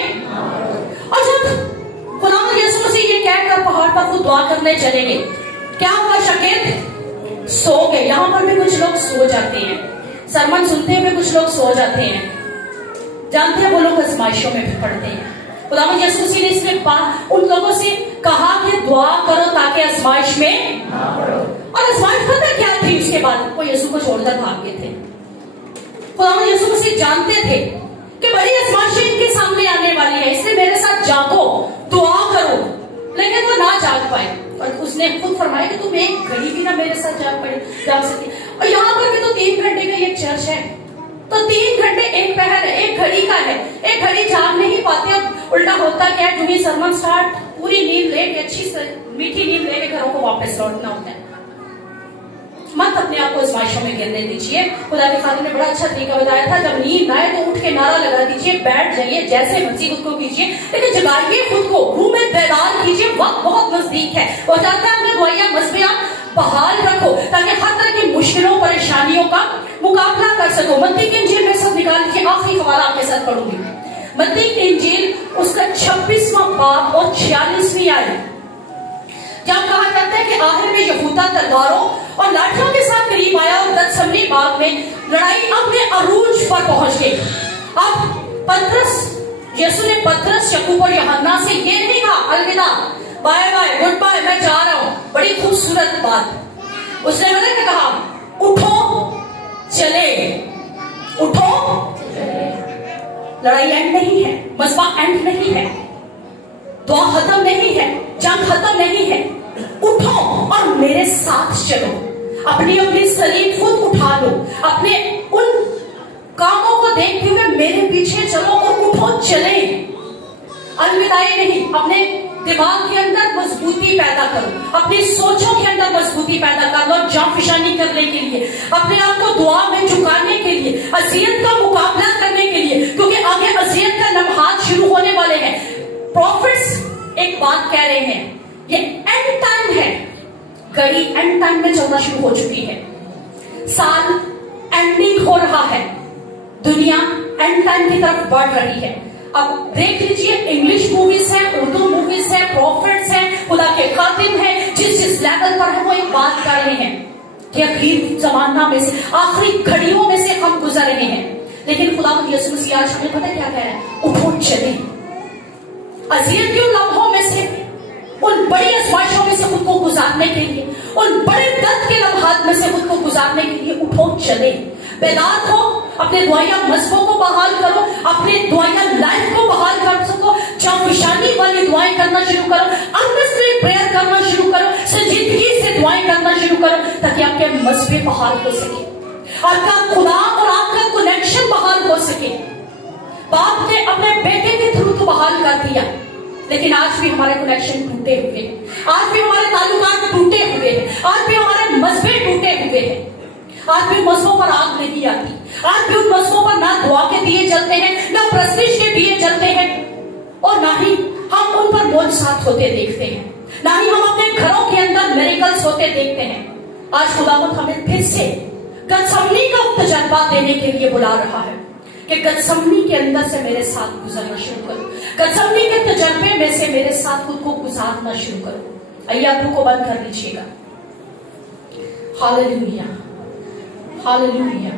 और जब खुदावंद यीशु मसीह ये कहकर पहाड़ पर खुद दुआ करने चले गए, क्या हुआ? शागिर्द सो गए। यहाँ पर भी कुछ लोग सो जाते हैं, सरमन सुनते हुए कुछ लोग सो जाते हैं, जानते हैं वो लोग आजमाइशों में भी पड़ते हैं। खुदावंद यीशु मसीह ने इसलिए उन लोगों से कहा कि दुआ करो ताकि आजमाइश में ना पड़ो। और आजमाइश पता क्या थी? उसके बाद वो यीशु को छोड़कर भाग गए थे। खुदावंद यीशु मसीह जानते थे कि बड़ी आजमाइशें इनके सामने आने वाली है, इसलिए मेरे साथ जागो, दुआ करो। लेकिन वो ना जाग पाए और उसने खुद फरमाया कि तुम एक घड़ी भी ना मेरे साथ जाग सकती। और यहाँ पर भी तो 3 घंटे का ये चर्च है, तो 3 घंटे एक पहर है, एक घड़ी का है, एक घड़ी जाग नहीं पाते। अब उल्टा होता क्या है, जो ही सरमन स्टार्ट, पूरी नींद लेके, अच्छी मीठी नींद लेके घरों को वापस लौटना होता है। मत अपने आप को आजमाइशों में गिरने दीजिए। खुदा के खालिक ने बड़ा अच्छा तरीका बताया था, जब नींद आए तो उठ के नारा लगा दीजिए, बैठ जाइए, जैसे मर्जी खुद को कीजिए, लेकिन जगाइए खुद को, रूह में बेदार कीजिए, वक्त बहुत नजदीक है। और चाहता है अपने दुआया मसबे बहाल रखो ताकि हर तरह की मुश्किलों परेशानियों का मुकाबला कर सको। मत्ती की इंजील में सब निकाल लीजिए, आखिरी हवाला आपके साथ पढ़ूंगी। मत्ती की इंजील उसका 26वां बाब और 46वीं आयत, जब कहा जाता है कि आखिर में यहूदा तलवारों और लाठियों के साथ करीब आया और गतसमनी बाग में लड़ाई अपने अरूज पर पहुंच गई। अब पतरस, यीशु ने पतरस, याकूब और यूहन्ना से ये नहीं कहा अलविदा, बाय बाय, गुड बाय, मैं जा रहा हूं, बड़ी खूबसूरत बात। उसने मैंने कहा उठो चले, उठो चले। लड़ाई एंड नहीं है, मसबा एंड नहीं है, दुआ खत्म नहीं है, जंग खत्म नहीं है। उठो और मेरे साथ चलो, अपनी अपनी सलीब खुद उठा लो, अपने उन कामों को देखते हुए मेरे पीछे चलो और उठो चले। अलविदाई नहीं, अपने दिमाग के अंदर मजबूती पैदा करो, अपनी सोचों के अंदर मजबूती पैदा कर लो, जाफिशानी करने के लिए, अपने आप को दुआ में झुकाने के लिए, अज़ियत का मुकाबला करने के लिए, क्योंकि आगे अज़ियत का लम्हात शुरू होने वाले हैं। प्रॉफिट्स एक बात कह रहे हैं, ये एंड टाइम है, घड़ी एंड टाइम में चलना शुरू हो चुकी है, साल एंडिंग हो रहा है, दुनिया एंड टाइम की तरफ बढ़ रही है। अब देख लीजिए, इंग्लिश मूवीज है, उर्दू मूवीज है, प्रॉफिट्स है, खुदा के खातिम है, जिस लेवल पर है वो एक बात कर रहे हैं कि आखिरी जमाना में से, आखिरी घड़ियों में से हम गुजर रहे हैं। लेकिन खुदा यीशु मसीह आज हमें पता क्या कह रहे हैं, उठो चले, अज़ियत के लम्हों में से, उन बड़ी आजमाइशों में से खुद को गुजारने के लिए, उन बड़े दर्द के लम्हात में से खुद को गुजारने के लिए उठो चले। बेदार हो, अपने दुआया मसबों को बहाल करो, अपने दुआया लाइफ को बहाल कर सको, जाफिशानी वाली दुआएं करना शुरू करो, अर्नेस्टली प्रेयर करना शुरू करो, संजीदगी से दुआएं करना शुरू करो, ताकि आपके मसबे बहाल हो सके, आपका खुदा और आपका कनेक्शन बहाल हो सके। बाप ने अपने बेटे के थ्रू तो बहाल कर दिया, लेकिन आज भी हमारे कनेक्शन टूटे हुए हैं, आज भी हमारे ताल्लुकात टूटे हुए हैं, आज भी हमारे मसबे टूटे हुए हैं, आज भी मसबों पर आग नहीं आती, आज भी उन मसबों पर ना दुआ के दिए जलते हैं, ना प्रस्तिश के दिए जलते हैं, और ना ही हम उन पर मौजज़ात होते देखते हैं, ना ही हम अपने घरों के अंदर मिरेकल्स होते देखते हैं। आज खुदावंद हमें फिर से गतसमनी का तजर्बा देने के लिए बुला रहा है कि गतसमनी के अंदर से मेरे साथ गुजरना शुरू करो, गतसमनी के तजर्बे में से मेरे साथ खुद को गुजारना शुरू करो। आइए आंखों को बंद कर लीजिएगा। Hallelujah, hallelujah.